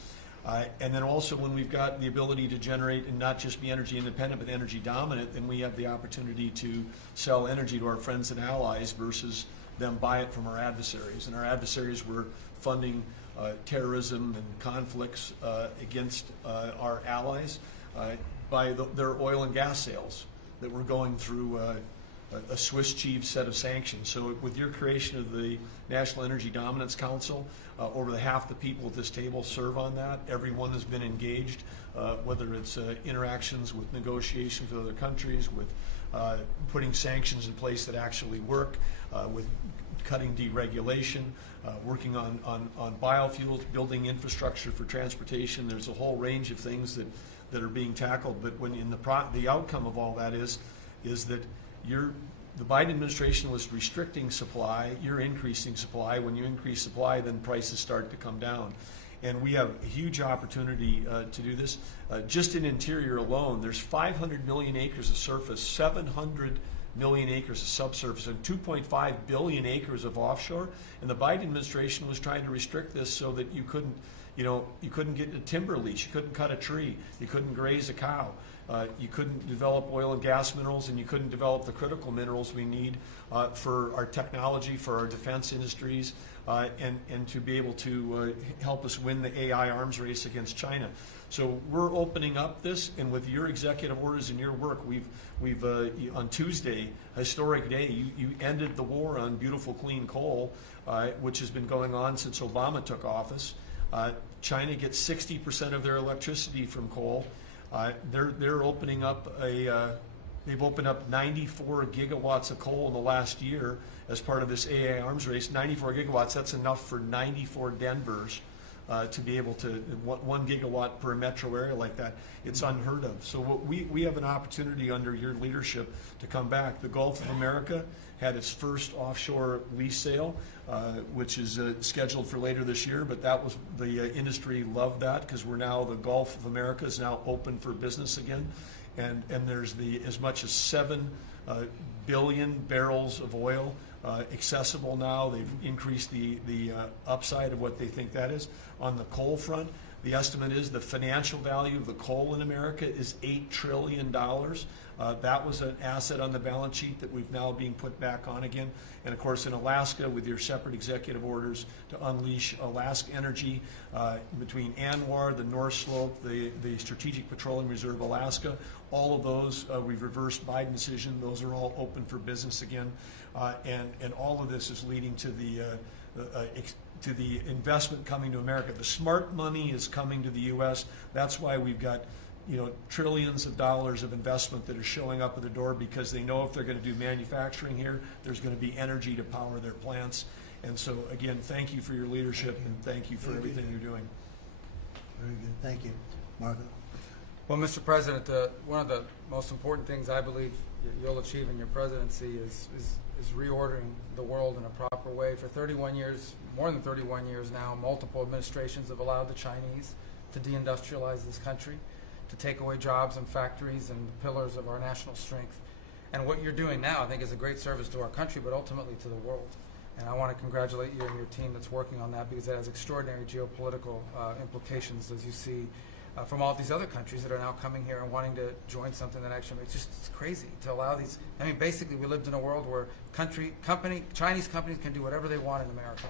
And then also when we've got the ability to generate and not just be energy independent but energy dominant, then we have the opportunity to sell energy to our friends and allies versus them buy it from our adversaries. And our adversaries were funding terrorism and conflicts against our allies by their oil and gas sales that were going through a Swiss cheese set of sanctions. So with your creation of the National Energy Dominance Council, over half the people at this table serve on that. Everyone has been engaged, whether it's interactions with negotiations with other countries, with putting sanctions in place that actually work, with cutting deregulation, working on biofuels, building infrastructure for transportation. There's a whole range of things that are being tackled. But when the outcome of all that is that the Biden administration was restricting supply, you're increasing supply. When you increase supply, then prices start to come down. And we have a huge opportunity to do this. Just in interior alone, there's 500 million acres of surface, 700 million acres of subsurface, and 2.5 billion acres of offshore. And the Biden administration was trying to restrict this so that you couldn't get a timber lease, you couldn't cut a tree, you couldn't graze a cow. You couldn't develop oil and gas minerals, and you couldn't develop the critical minerals we need for our technology, for our defense industries, and to be able to help us win the AI arms race against China. So we're opening up this, and with your executive orders and your work, we've on Tuesday, historic day, you ended the war on beautiful clean coal, which has been going on since Obama took office. China gets 60% of their electricity from coal. They're opening up a They've opened up 94 gigawatts of coal in the last year as part of this AA arms race. 94 gigawatts, that's enough for 94 Denvers to be able to, 1 gigawatt per metro area like that. It's unheard of. So what we have an opportunity under your leadership to come back. The Gulf of America had its first offshore lease sale, which is scheduled for later this year, but that was, the industry loved that because we're now, the Gulf of America is now open for business again. And there's as much as 7 billion barrels of oil accessible now. They've increased the upside of what they think that is. On the coal front, the estimate is the financial value of the coal in America is $8 trillion. That was an asset on the balance sheet that we've now being put back on again. And of course in Alaska, with your separate executive orders to unleash Alaska Energy between ANWR, the North Slope, the Strategic Petroleum Reserve Alaska, all of those, we've reversed Biden decision. Those are all open for business again. And all of this is leading to the investment coming to America. The smart money is coming to the U.S. That's why we've got, trillions of dollars of investment that are showing up at the door, because they know if they're going to do manufacturing here, there's going to be energy to power their plants. And so, again, thank you for your leadership and thank you for everything you're doing. Very good. Thank you. Marco? Well, Mr. President, one of the most important things I believe you'll achieve in your presidency is reordering the world in a proper way. For 31 years, more than 31 years now, multiple administrations have allowed the Chinese to deindustrialize this country, to take away jobs and factories and the pillars of our national strength. And what you're doing now, I think, is a great service to our country, but ultimately to the world. And I want to congratulate you and your team that's working on that, because it has extraordinary geopolitical implications, as you see from all these other countries that are now coming here and wanting to join something that actually makes it's crazy to allow these. I mean, basically, we lived in a world where Chinese companies can do whatever they want in America,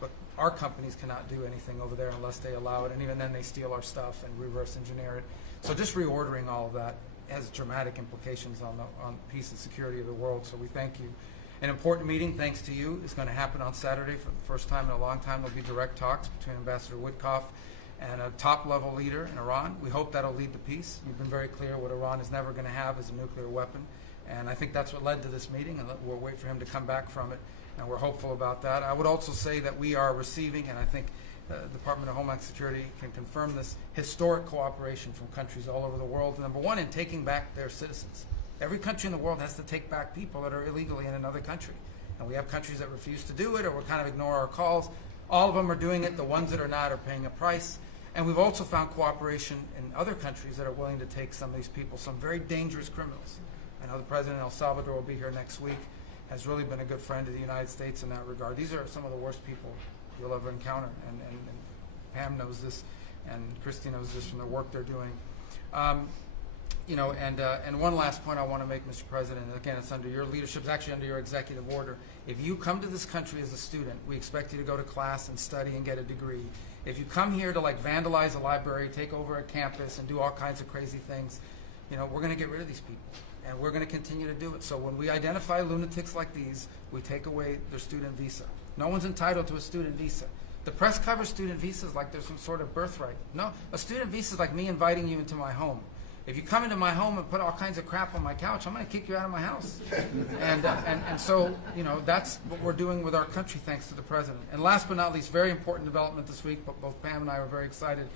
but our companies cannot do anything over there unless they allow it, and even then they steal our stuff and reverse engineer it. So just reordering all of that has dramatic implications on peace and security of the world, so we thank you. An important meeting, thanks to you, is going to happen on Saturday for the first time in a long time. There'll be direct talks between Ambassador Witkoff and a top-level leader in Iran. We hope that'll lead to peace. You've been very clear what Iran is never going to have is a nuclear weapon, and I think that's what led to this meeting, and we'll wait for him to come back from it, and we're hopeful about that. I would also say that we are receiving, and I think the Department of Homeland Security can confirm this, historic cooperation from countries all over the world. Number one, in taking back their citizens. Every country in the world has to take back people that are illegally in another country. And we have countries that refuse to do it or will kind of ignore our calls. All of them are doing it. The ones that are not are paying a price. And we've also found cooperation in other countries that are willing to take some of these people, some very dangerous criminals. I know the President of El Salvador will be here next week, has really been a good friend of the United States in that regard. These are some of the worst people you'll ever encounter, and Pam knows this, and Christy knows this from the work they're doing. And one last point I want to make, Mr. President, and again, it's under your leadership, it's actually under your executive order. If you come to this country as a student, we expect you to go to class and study and get a degree. If you come here to vandalize a library, take over a campus, and do all kinds of crazy things, we're going to get rid of these people, and we're going to continue to do it. So when we identify lunatics like these, we take away their student visa. No one's entitled to a student visa. The press covers student visas like there's some sort of birthright. No, a student visa is like me inviting you into my home. If you come into my home and put all kinds of crap on my couch, I'm going to kick you out of my house. And so, that's what we're doing with our country, thanks to the President. And last but not least, very important development this week, but both Pam and I were very excited.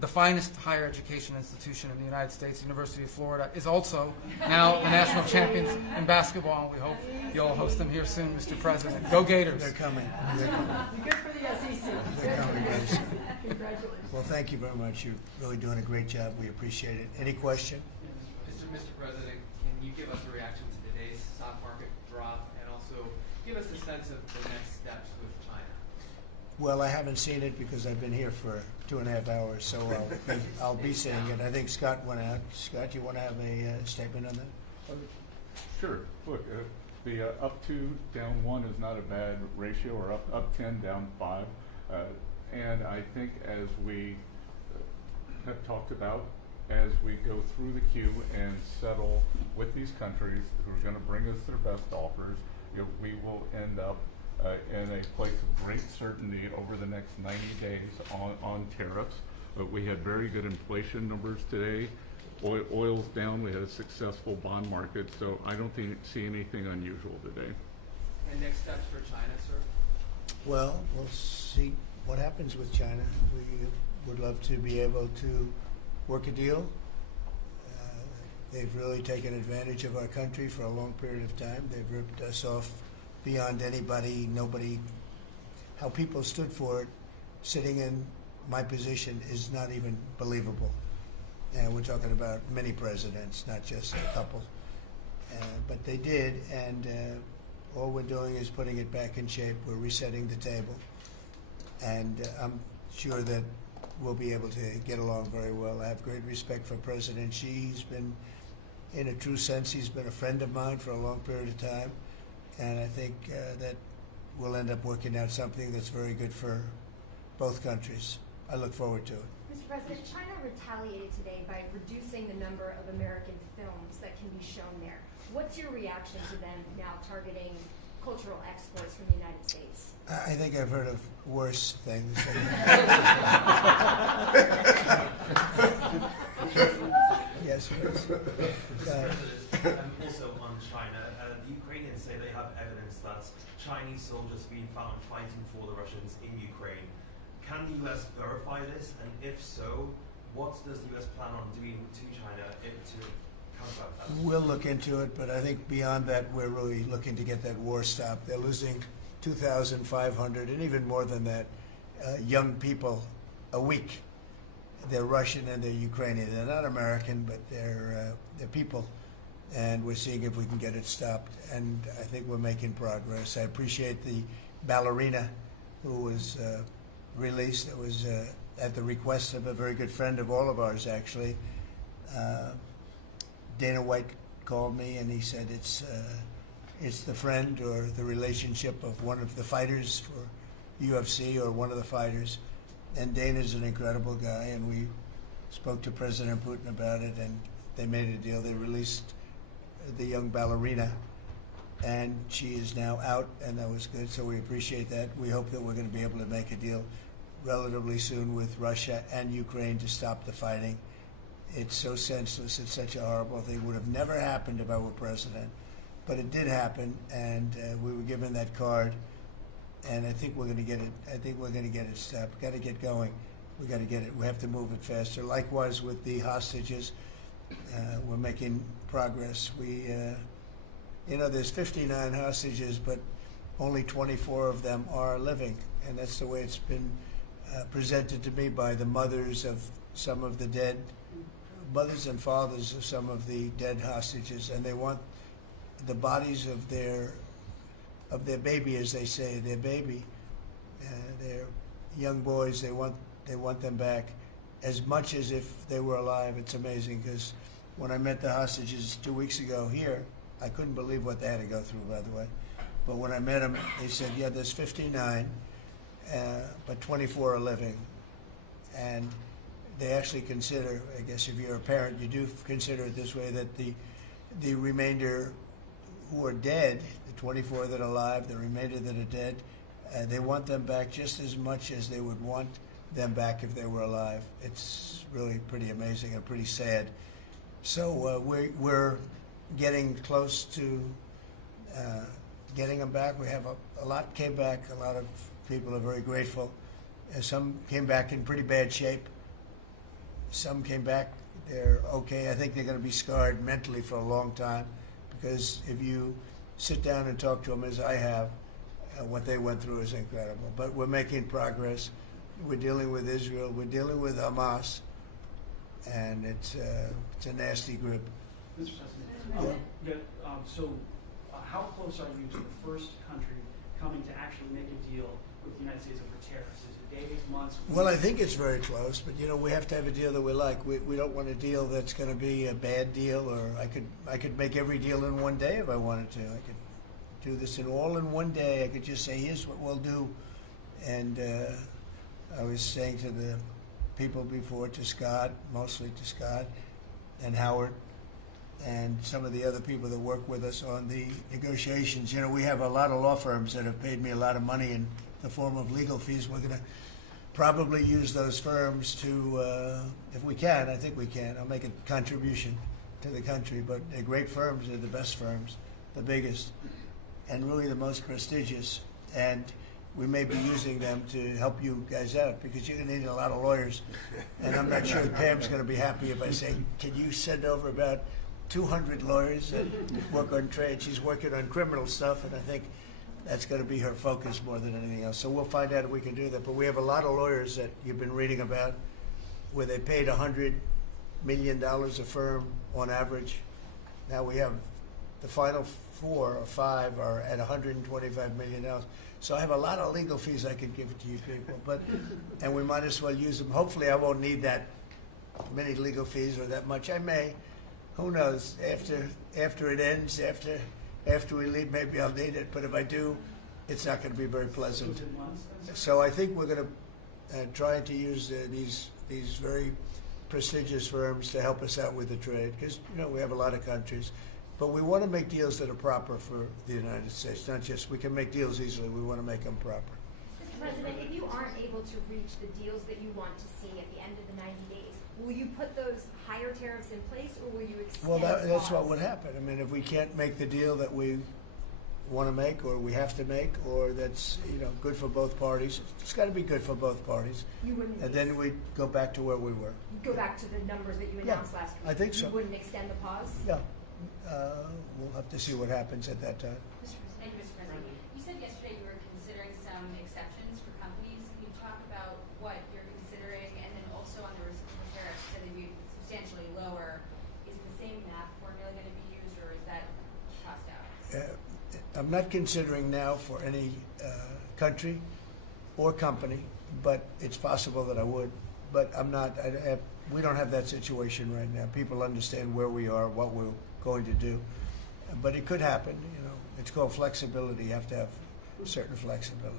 The finest higher education institution in the United States, University of Florida, is also now the national champions in basketball, and we hope you'll host them here soon, Mr. President. Go Gators. They're coming. Good for the SEC. They're coming, guys. Congratulations. Well, thank you very much. You're really doing a great job. We appreciate it. Any question? Mr. President, can you give us a reaction to today's stock market drop, and also give us a sense of the next steps with China? Well, I haven't seen it because I've been here for 2.5 hours, so I'll be seeing it. I think Scott went out. Scott, you want to have a statement on that? Sure. Look, the up 2, down 1 is not a bad ratio, or up 10, down 5. And I think, as we have talked about, as we go through the queue and settle with these countries who are going to bring us their best offers, we will end up in a place of great certainty over the next 90 days on tariffs. But we had very good inflation numbers today. Oil's down. We had a successful bond market, so I don't see anything unusual today. And next steps for China, sir? Well, we'll see what happens with China. We would love to be able to work a deal. They've really taken advantage of our country for a long period of time. They've ripped us off beyond anybody, nobody. How people stood for it, sitting in my position, is not even believable. And we're talking about many presidents, not just a couple. But they did, and all we're doing is putting it back in shape. We're resetting the table. And I'm sure that we'll be able to get along very well. I have great respect for President Xi. He's been, in a true sense, he's been a friend of mine for a long period of time. And I think that we'll end up working out something that's very good for both countries. I look forward to it. Mr. President, China retaliated today by reducing the number of American films that can be shown there. What's your reaction to them now targeting cultural exports from the United States? I think I've heard of worse things. Yes, please. Also on China, the Ukrainians say they have evidence that Chinese soldiers have been found fighting for the Russians in Ukraine. Can the U.S. verify this? And if so, what does the U.S. plan on doing to China to combat that? We'll look into it, but I think beyond that, we're really looking to get that war stopped. They're losing 2,500 and even more than that young people a week. They're Russian and they're Ukrainian. They're not American, but they're people. And we're seeing if we can get it stopped. And I think we're making progress. I appreciate the ballerina who was released. It was at the request of a very good friend of all of ours, actually. Dana White called me and he said it's the friend or the relationship of one of the fighters for UFC or one of the fighters. And Dana's an incredible guy, and we spoke to President Putin about it, and they made a deal. They released the young ballerina, and she is now out, and that was good, so we appreciate that. We hope that we're going to be able to make a deal relatively soon with Russia and Ukraine to stop the fighting. It's so senseless. It's such a horrible thing. It would have never happened if I were president, but it did happen, and we were given that card. And I think we're going to get it. I think we're going to get it stopped. Got to get going. We got to get it. We have to move it faster. Likewise with the hostages, we're making progress. We, there's 59 hostages, but only 24 of them are living, and that's the way it's been presented to me by the mothers of some of the dead, mothers and fathers of some of the dead hostages, and they want the bodies of their baby, as they say, their baby, their young boys. They want them back as much as if they were alive. It's amazing, because when I met the hostages 2 weeks ago here, I couldn't believe what they had to go through, by the way. But when I met them, they said, yeah, there's 59, but 24 are living. And they actually consider, I guess if you're a parent, you do consider it this way, that the remainder who are dead, the 24 that are alive, the remainder that are dead, they want them back just as much as they would want them back if they were alive. It's really pretty amazing and pretty sad. So we're getting close to getting them back. We have a lot came back. A lot of people are very grateful. Some came back in pretty bad shape. Some came back, they're okay. I think they're going to be scarred mentally for a long time, because if you sit down and talk to them, as I have, what they went through is incredible. But we're making progress. We're dealing with Israel. We're dealing with Hamas, and it's a nasty group. Mr. President, how close are you to the first country coming to actually make a deal with the United States over tariffs? Is it days, months? Well, I think it's very close, but we have to have a deal that we like. We don't want a deal that's going to be a bad deal, or I could make every deal in one day if I wanted to. I could do this all in one day. I could just say, here's what we'll do. And I was saying to the people before, to Scott, mostly to Scott and Howard, and some of the other people that work with us on the negotiations. We have a lot of law firms that have paid me a lot of money in the form of legal fees. We're going to probably use those firms to, if we can, I think we can. I'll make a contribution to the country, but they're great firms. They're the best firms, the biggest, and really the most prestigious. And we may be using them to help you guys out because you're going to need a lot of lawyers. And I'm not sure Pam's going to be happy if I say, can you send over about 200 lawyers that work on trade? She's working on criminal stuff, and I think that's going to be her focus more than anything else. So we'll find out if we can do that. But we have a lot of lawyers that you've been reading about where they paid $100 million a firm on average. Now we have the final 4 or 5 are at $125 million. So I have a lot of legal fees I could give to you people, and we might as well use them. Hopefully I won't need that many legal fees or that much. I may, who knows, after it ends, after we leave, maybe I'll need it, but if I do, it's not going to be very pleasant. So I think we're going to try to use these very prestigious firms to help us out with the trade, because we have a lot of countries. But we want to make deals that are proper for the United States, not just we can make deals easily. We want to make them proper. Mr. President, if you aren't able to reach the deals that you want to see at the end of the 90 days, will you put those higher tariffs in place, or will you extend Well, that's pause? what would happen. I mean, if we can't make the deal that we want to make, or we have to make, or that's good for both parties, it's got to be good for both parties. You wouldn't. And then we go back to where we were. Go back to the numbers that you announced last week. I think so. You wouldn't extend the pause. Yeah. We'll have to see what happens at that time. Thank you, Mr. President. You said yesterday you were considering some exceptions for companies. Can you talk about what you're considering? And then also on the reciprocal tariffs, so that you substantially lower. Is the same math formula going to be used, or is that tossed out? I'm not considering now for any country or company, but it's possible that I would. But I'm not. We don't have that situation right now. People understand where we are, what we're going to do. But it could happen. It's called flexibility. You have to have certain flexibility.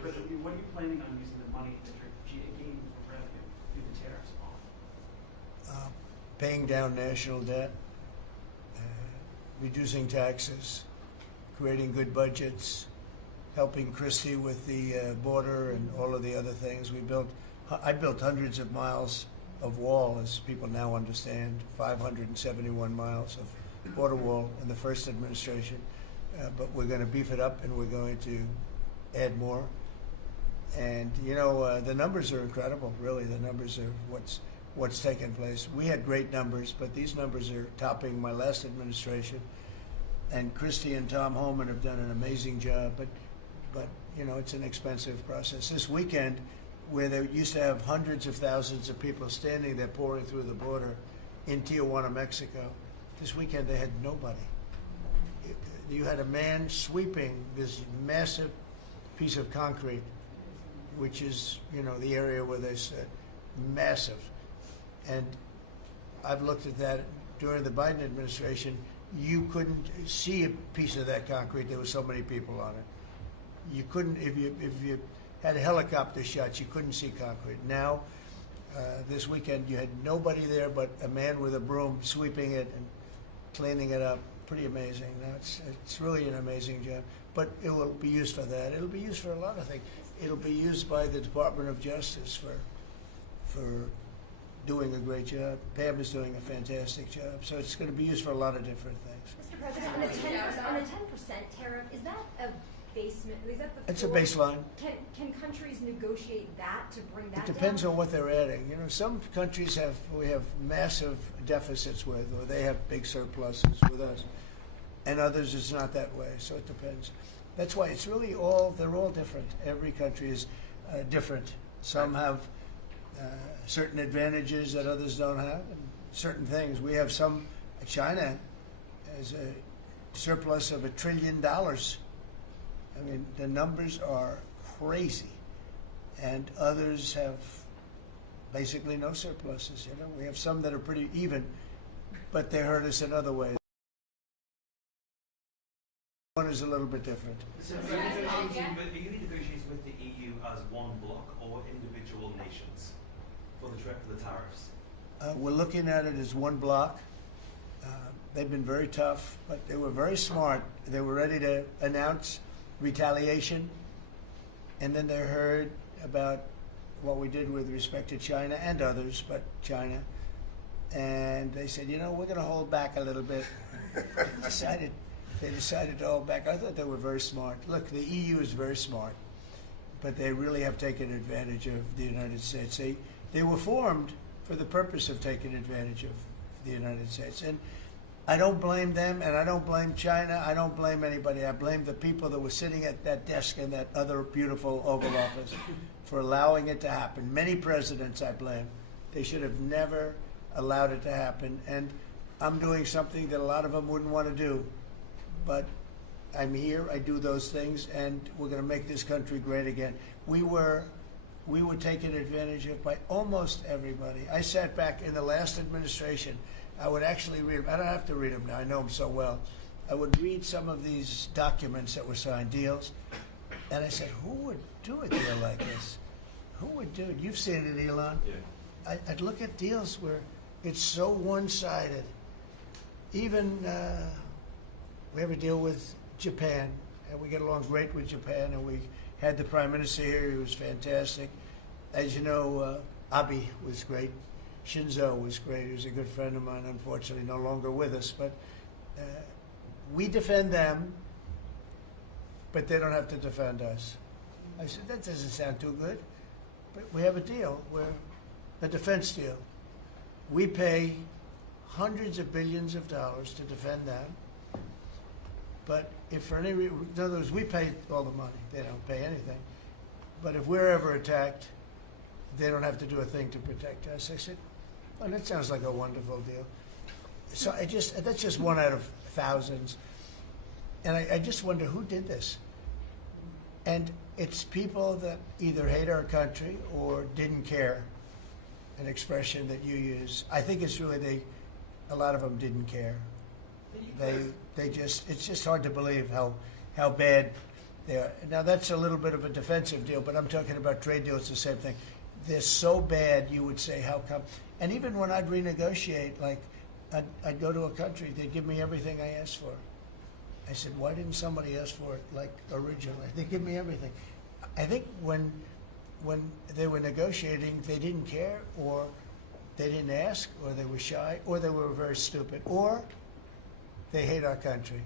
What are you planning on using the money that you're gaining for revenue through the tariffs on? Paying down national debt, reducing taxes, creating good budgets, helping Christie with the border and all of the other things. I built hundreds of miles of wall, as people now understand, 571 miles of border wall in the first administration. But we're going to beef it up, and we're going to add more. And the numbers are incredible. Really, the numbers are what's taken place. We had great numbers, but these numbers are topping my last administration. And Christie and Tom Homan have done an amazing job. But it's an expensive process. This weekend, where they used to have hundreds of thousands of people standing there pouring through the border in Tijuana, Mexico, this weekend they had nobody. You had a man sweeping this massive piece of concrete, which is, the area where they said massive. And I've looked at that during the Biden administration. You couldn't see a piece of that concrete. There were so many people on it. You couldn't, if you had helicopter shots, you couldn't see concrete. Now, this weekend, you had nobody there but a man with a broom sweeping it and cleaning it up. Pretty amazing. Now, it's really an amazing job. But it will be used for that. It'll be used for a lot of things. It'll be used by the Department of Justice for doing a great job. Pam is doing a fantastic job. So it's going to be used for a lot of different things. Mr. President, on the 10% tariff, is that a basement? Is that the It's a floor? baseline. Can countries negotiate that to bring that It depends down? on what they're adding. Some countries we have massive deficits with, or they have big surpluses with us, and others it's not that way. So it depends. That's why it's really they're all different. Every country is different. Some have certain advantages that others don't have, and certain things. We have some. China has a surplus of $1 trillion. I mean, the numbers are crazy, and others have basically no surpluses. We have some that are pretty even, but they hurt us in other ways. One is a little bit different. So, are you negotiating with the EU as one bloc or individual nations for the tariffs? We're looking at it as one block. They've been very tough, but they were very smart. They were ready to announce retaliation, and then they heard about what we did with respect to China and others, but China. And they said, you know, we're going to hold back a little bit. They decided to hold back. I thought they were very smart. Look, the EU is very smart, but they really have taken advantage of the United States. They were formed for the purpose of taking advantage of the United States. And I don't blame them, and I don't blame China. I don't blame anybody. I blame the people that were sitting at that desk in that other beautiful Oval Office for allowing it to happen. Many presidents I blame. They should have never allowed it to happen. And I'm doing something that a lot of them wouldn't want to do. But I'm here, I do those things, and we're going to make this country great again. We were taken advantage of by almost everybody. I sat back in the last administration. I would actually read them. I don't have to read them now. I know them so well. I would read some of these documents that were signed, deals, and I said, who would do a deal like this? Who would do it? You've seen it, Elon. Yeah. I'd look at deals where it's so one-sided. Even we have a deal with Japan, and we get along great with Japan, and we had the Prime Minister here. He was fantastic. As you know, Abe was great. Shinzo was great. He was a good friend of mine, unfortunately no longer with us. But we defend them, but they don't have to defend us. I said, that doesn't sound too good. But we have a deal, a defense deal. We pay hundreds of billions of dollars to defend them. But if for any reason, in other words, we pay all the money. They don't pay anything. But if we're ever attacked, they don't have to do a thing to protect us. I said, well, that sounds like a wonderful deal. So that's just one out of thousands. And I just wonder who did this. And it's people that either hate our country or didn't care, an expression that you use. I think it's really a lot of them didn't care. It's just hard to believe how bad they are. Now that's a little bit of a defensive deal, but I'm talking about trade deals, the same thing. They're so bad, you would say, how come? And even when I'd renegotiate, like I'd go to a country, they'd give me everything I asked for. I said, why didn't somebody ask for it like originally? They give me everything. I think when they were negotiating, they didn't care, or they didn't ask, or they were shy, or they were very stupid, or they hate our country.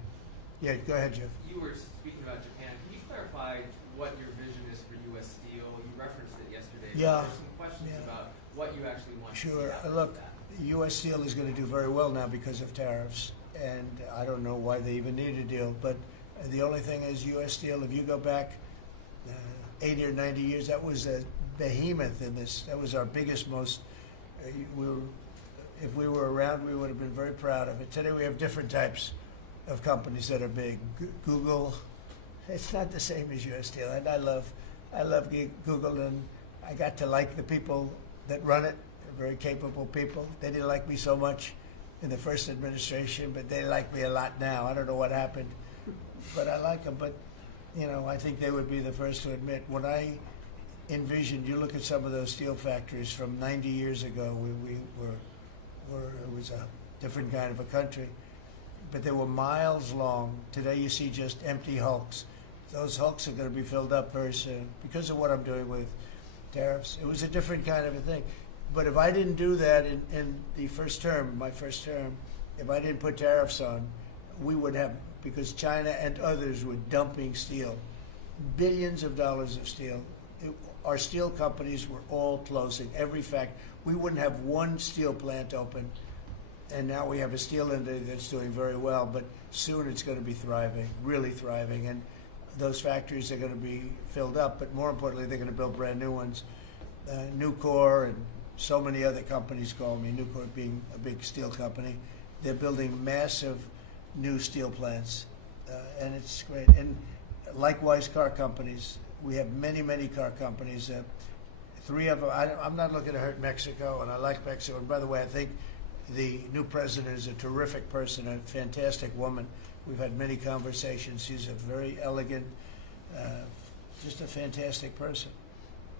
Yeah, go ahead, Jeff. You were speaking about Japan. Can you clarify what your vision is for U.S. Steel? You referenced it yesterday. Yeah. There's some questions about what you actually want to see Sure. out of Look, that. U.S. Steel is going to do very well now because of tariffs, and I don't know why they even need a deal. But the only thing is, U.S. Steel, if you go back 80 or 90 years, that was a behemoth in this. That was our biggest, most. If we were around, we would have been very proud of it. Today we have different types of companies that are big. Google, it's not the same as U.S. Steel, and I love Google, and I got to like the people that run it. They're very capable people. They didn't like me so much in the first administration, but they like me a lot now. I don't know what happened, but I like them. But you know, I think they would be the first to admit when I envisioned. You look at some of those steel factories from 90 years ago. We were it was a different kind of a country, but they were miles long. Today you see just empty hulks. Those hulks are going to be filled up very soon because of what I'm doing with tariffs. It was a different kind of a thing. But if I didn't do that in the first term, my first term, if I didn't put tariffs on, we would have, because China and others were dumping steel, billions of dollars of steel. Our steel companies were all closing. Every fact, we wouldn't have one steel plant open, and now we have a steel industry that's doing very well. But soon it's going to be thriving, really thriving, and those factories are going to be filled up. But more importantly, they're going to build brand new ones. Nucor and so many other companies call me. Nucor being a big steel company, they're building massive new steel plants, and it's great. And likewise, car companies. We have many, many car companies. 3 of them. I'm not looking to hurt Mexico, and I like Mexico. And by the way, I think the new president is a terrific person, a fantastic woman. We've had many conversations. She's a very elegant, just a fantastic person,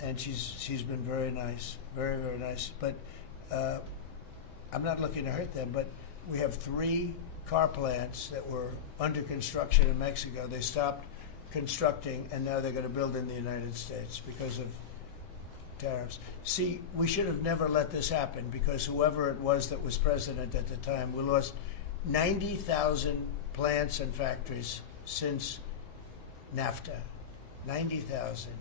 and she's been very nice, very, very nice. But I'm not looking to hurt them. But we have 3 car plants that were under construction in Mexico. They stopped constructing, and now they're going to build in the United States because of tariffs. See, we should have never let this happen because whoever it was that was president at the time, we lost 90,000 plants and factories since NAFTA. 90,000.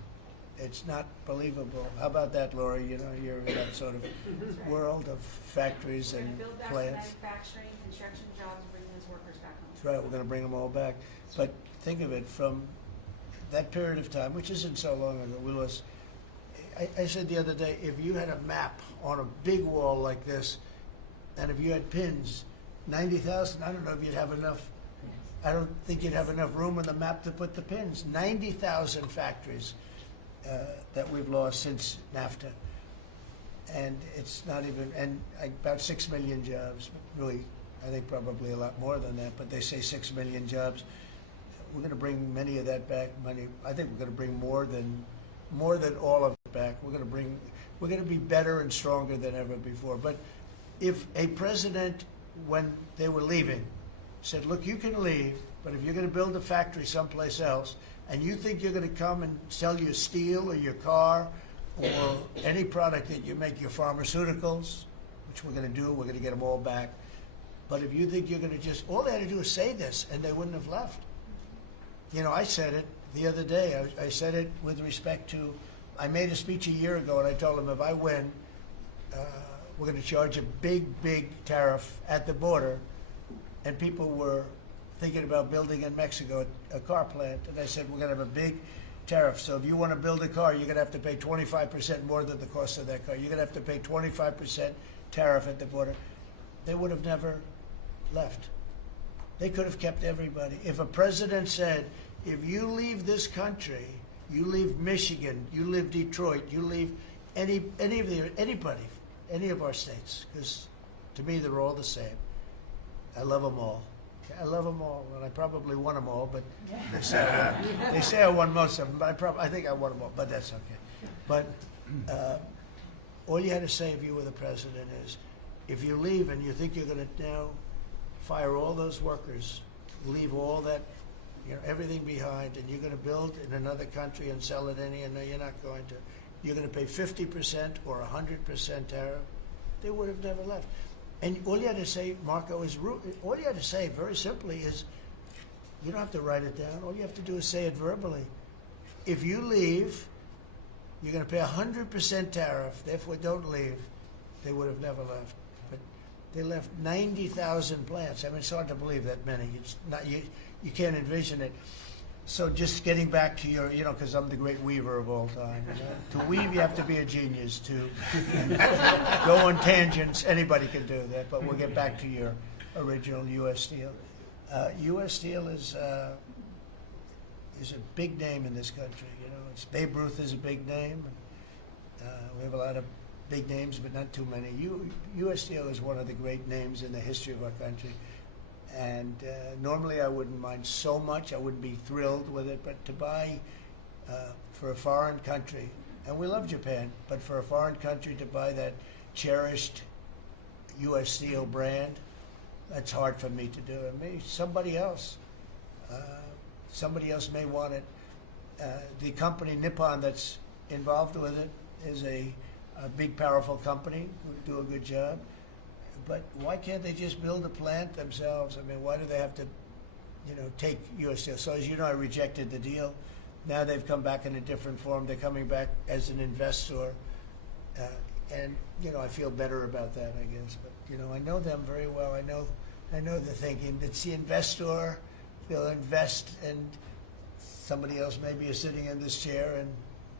It's not believable. How about that, Laura? You know, you're in that sort of world of factories We're going and to build back plants. manufacturing, construction jobs, and bring those workers back home. That's right, we're going to bring them all back. But think of it, from that period of time, which isn't so long ago, we lost. I said the other day, if you had a map on a big wall like this, and if you had pins, 90,000, I don't know if you'd have enough. I don't think you'd have enough room on the map to put the pins. 90,000 factories that we've lost since NAFTA. And it's not even, and about 6 million jobs, but really, I think probably a lot more than that, but they say 6 million jobs. We're going to bring many of that back. I think we're going to bring more than all of it back. We're going to be better and stronger than ever before. But if a president, when they were leaving, said, look, you can leave, but if you're going to build a factory someplace else, and you think you're going to come and sell your steel or your car or any product that you make, your pharmaceuticals, which we're going to do, we're going to get them all back. But if you think you're going to just, all they had to do is say this, and they wouldn't have left. You know, I said it the other day. I said it with respect to, I made a speech a year ago, and I told them if I win, we're going to charge a big, big tariff at the border. And people were thinking about building in Mexico a car plant. And I said, we're going to have a big tariff. So if you want to build a car, you're going to have to pay 25% more than the cost of that car. You're going to have to pay 25% tariff at the border. They would have never left. They could have kept everybody. If a president said, if you leave this country, you leave Michigan, you leave Detroit, you leave anybody, any of our states, because to me they're all the same. I love them all. I love them all, and I probably won them all, but they say I won most of them, but I think I won them all, but that's okay. But all you had to say if you were the president is, if you leave and you think you're going to now fire all those workers, leave all that, everything behind, and you're going to build in another country and sell it any, and no, you're not going to. You're going to pay 50% or 100% tariff. They would have never left. And all you had to say, Marco, all you had to say very simply is, you don't have to write it down. All you have to do is say it verbally. If you leave, you're going to pay 100% tariff. Therefore, don't leave. They would have never left. But they left 90,000 plants. I mean, it's hard to believe that many. It's not, you can't envision it. So just getting back to your, because I'm the great weaver of all time. To weave, you have to be a genius. To go on tangents, anybody can do that. But we'll get back to your original U.S. Steel. U.S. Steel is a big name in this country. It's Babe Ruth is a big name. We have a lot of big names, but not too many. U.S. Steel is one of the great names in the history of our country. And normally I wouldn't mind so much. I wouldn't be thrilled with it. But to buy for a foreign country, and we love Japan, but for a foreign country to buy that cherished U.S. Steel brand, that's hard for me to do. And maybe somebody else may want it. The company Nippon that's involved with it is a big, powerful company who do a good job. But why can't they just build a plant themselves? I mean, why do they have to, take U.S. Steel? So as you know, I rejected the deal. Now they've come back in a different form. They're coming back as an investor. And, I feel better about that, I guess. But, I know them very well. I know the thinking. It's the investor. They'll invest, and somebody else maybe is sitting in this chair, and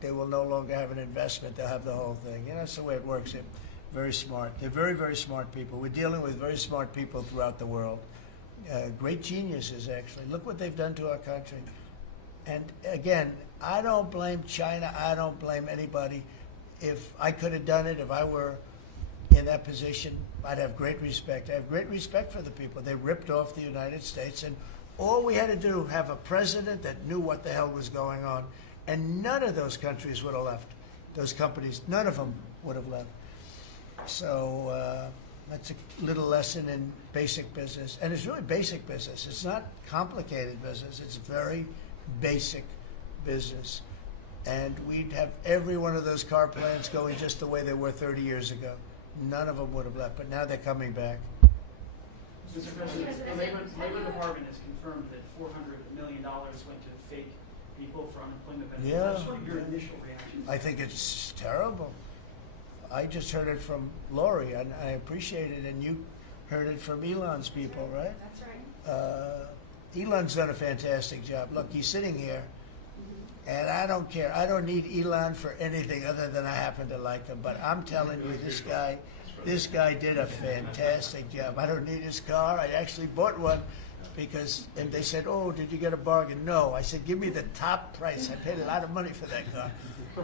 they will no longer have an investment. They'll have the whole thing. That's the way it works. Very smart. They're very, very smart people. We're dealing with very smart people throughout the world. Great geniuses, actually. Look what they've done to our country. And again, I don't blame China. I don't blame anybody. If I could have done it, if I were in that position, I'd have great respect. I have great respect for the people. They ripped off the United States, and all we had to do, have a president that knew what the hell was going on. And none of those countries would have left. Those companies, none of them would have left. So that's a little lesson in basic business. And it's really basic business. It's not complicated business. It's very basic business. and we'd have every one of those car plants going just the way they were 30 years ago. None of them would have left, but now they're coming back. Mr. President, the Labor Department has confirmed that $400 million went to fake people for unemployment benefits. Yeah. That's sort of your initial reaction. I think it's terrible. I just heard it from Lori, and I appreciate it, and you heard it from Elon's people, right? That's right. Elon's done a fantastic job. Look, he's sitting here, and I don't care. I don't need Elon for anything other than I happen to like him. But I'm telling you, this guy did a fantastic job. I don't need his car. I actually bought one because, and they said, "Oh, did you get a bargain?" No, I said, "Give me the top price." I paid a lot of money for that car.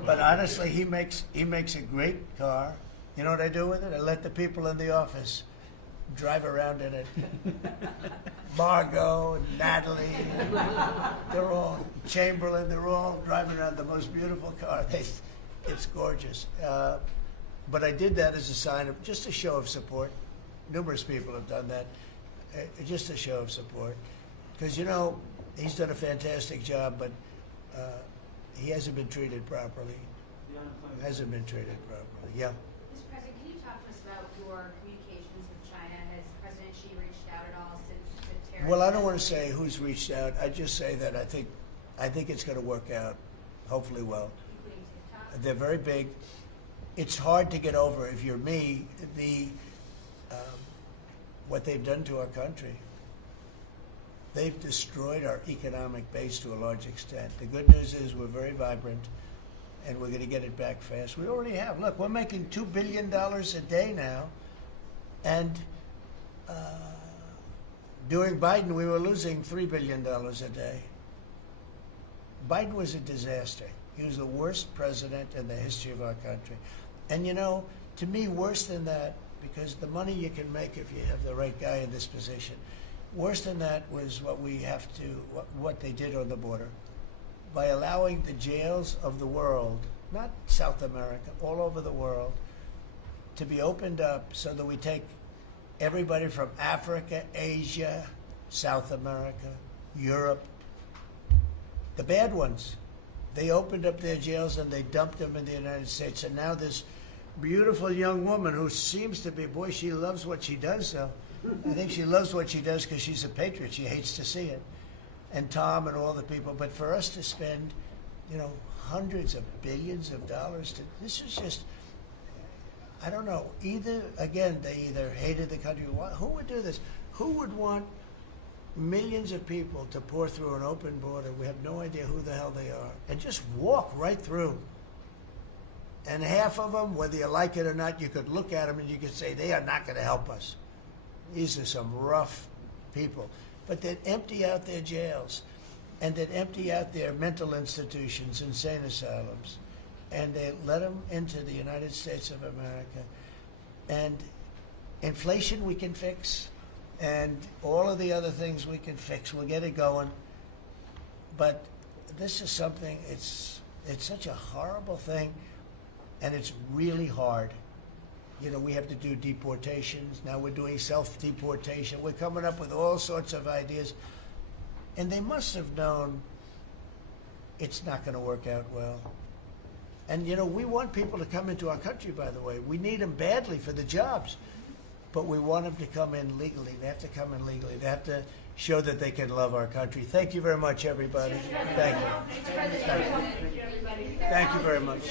But honestly, he makes a great car. You know what I do with it? I let the people in the office drive around in it. Margot and Natalie, they're all, Chamberlain, they're all driving around the most beautiful car. It's gorgeous. But I did that as a sign of, just a show of support. Numerous people have done that. Just a show of support. Because, you know, he's done a fantastic job, but he hasn't been treated properly. Hasn't been treated properly. Yeah. Mr. President, can you talk to us about your communications with China? Has President Xi reached out at all since the terror? Well, I don't want to say who's reached out. I just say that I think it's going to work out, hopefully well. Including TikTok? They're very big. It's hard to get over, if you're me, what they've done to our country. They've destroyed our economic base to a large extent. The good news is we're very vibrant, and we're going to get it back fast. We already have. Look, we're making $2 billion a day now, and during Biden, we were losing $3 billion a day. Biden was a disaster. He was the worst president in the history of our country. And you know, to me, worse than that, because the money you can make if you have the right guy in this position, worse than that was what they did on the border. By allowing the jails of the world, not South America, all over the world, to be opened up so that we take everybody from Africa, Asia, South America, Europe, the bad ones. They opened up their jails and they dumped them in the United States. And now this beautiful young woman who seems to be, boy, she loves what she does, though. I think she loves what she does because she's a patriot. She hates to see it. And Tom and all the people. But for us to spend, you know, hundreds of billions of dollars, this is just, I don't know. They either hated the country. Who would do this? Who would want millions of people to pour through an open border? We have no idea who the hell they are. And just walk right through. And half of them, whether you like it or not, you could look at them and you could say, they are not going to help us. These are some rough people. But they'd empty out their jails, and they'd empty out their mental institutions, insane asylums, and they let them into the United States of America. And inflation we can fix, and all of the other things we can fix. We'll get it going. But this is something, it's such a horrible thing, and it's really hard. You know, we have to do deportations. Now we're doing self-deportation. We're coming up with all sorts of ideas. And they must have known it's not going to work out well. And, you know, we want people to come into our country, by the way. We need them badly for the jobs. But we want them to come in legally. They have to come in legally. They have to show that they can love our country. Thank you very much, everybody. Thank you. Thank you very much.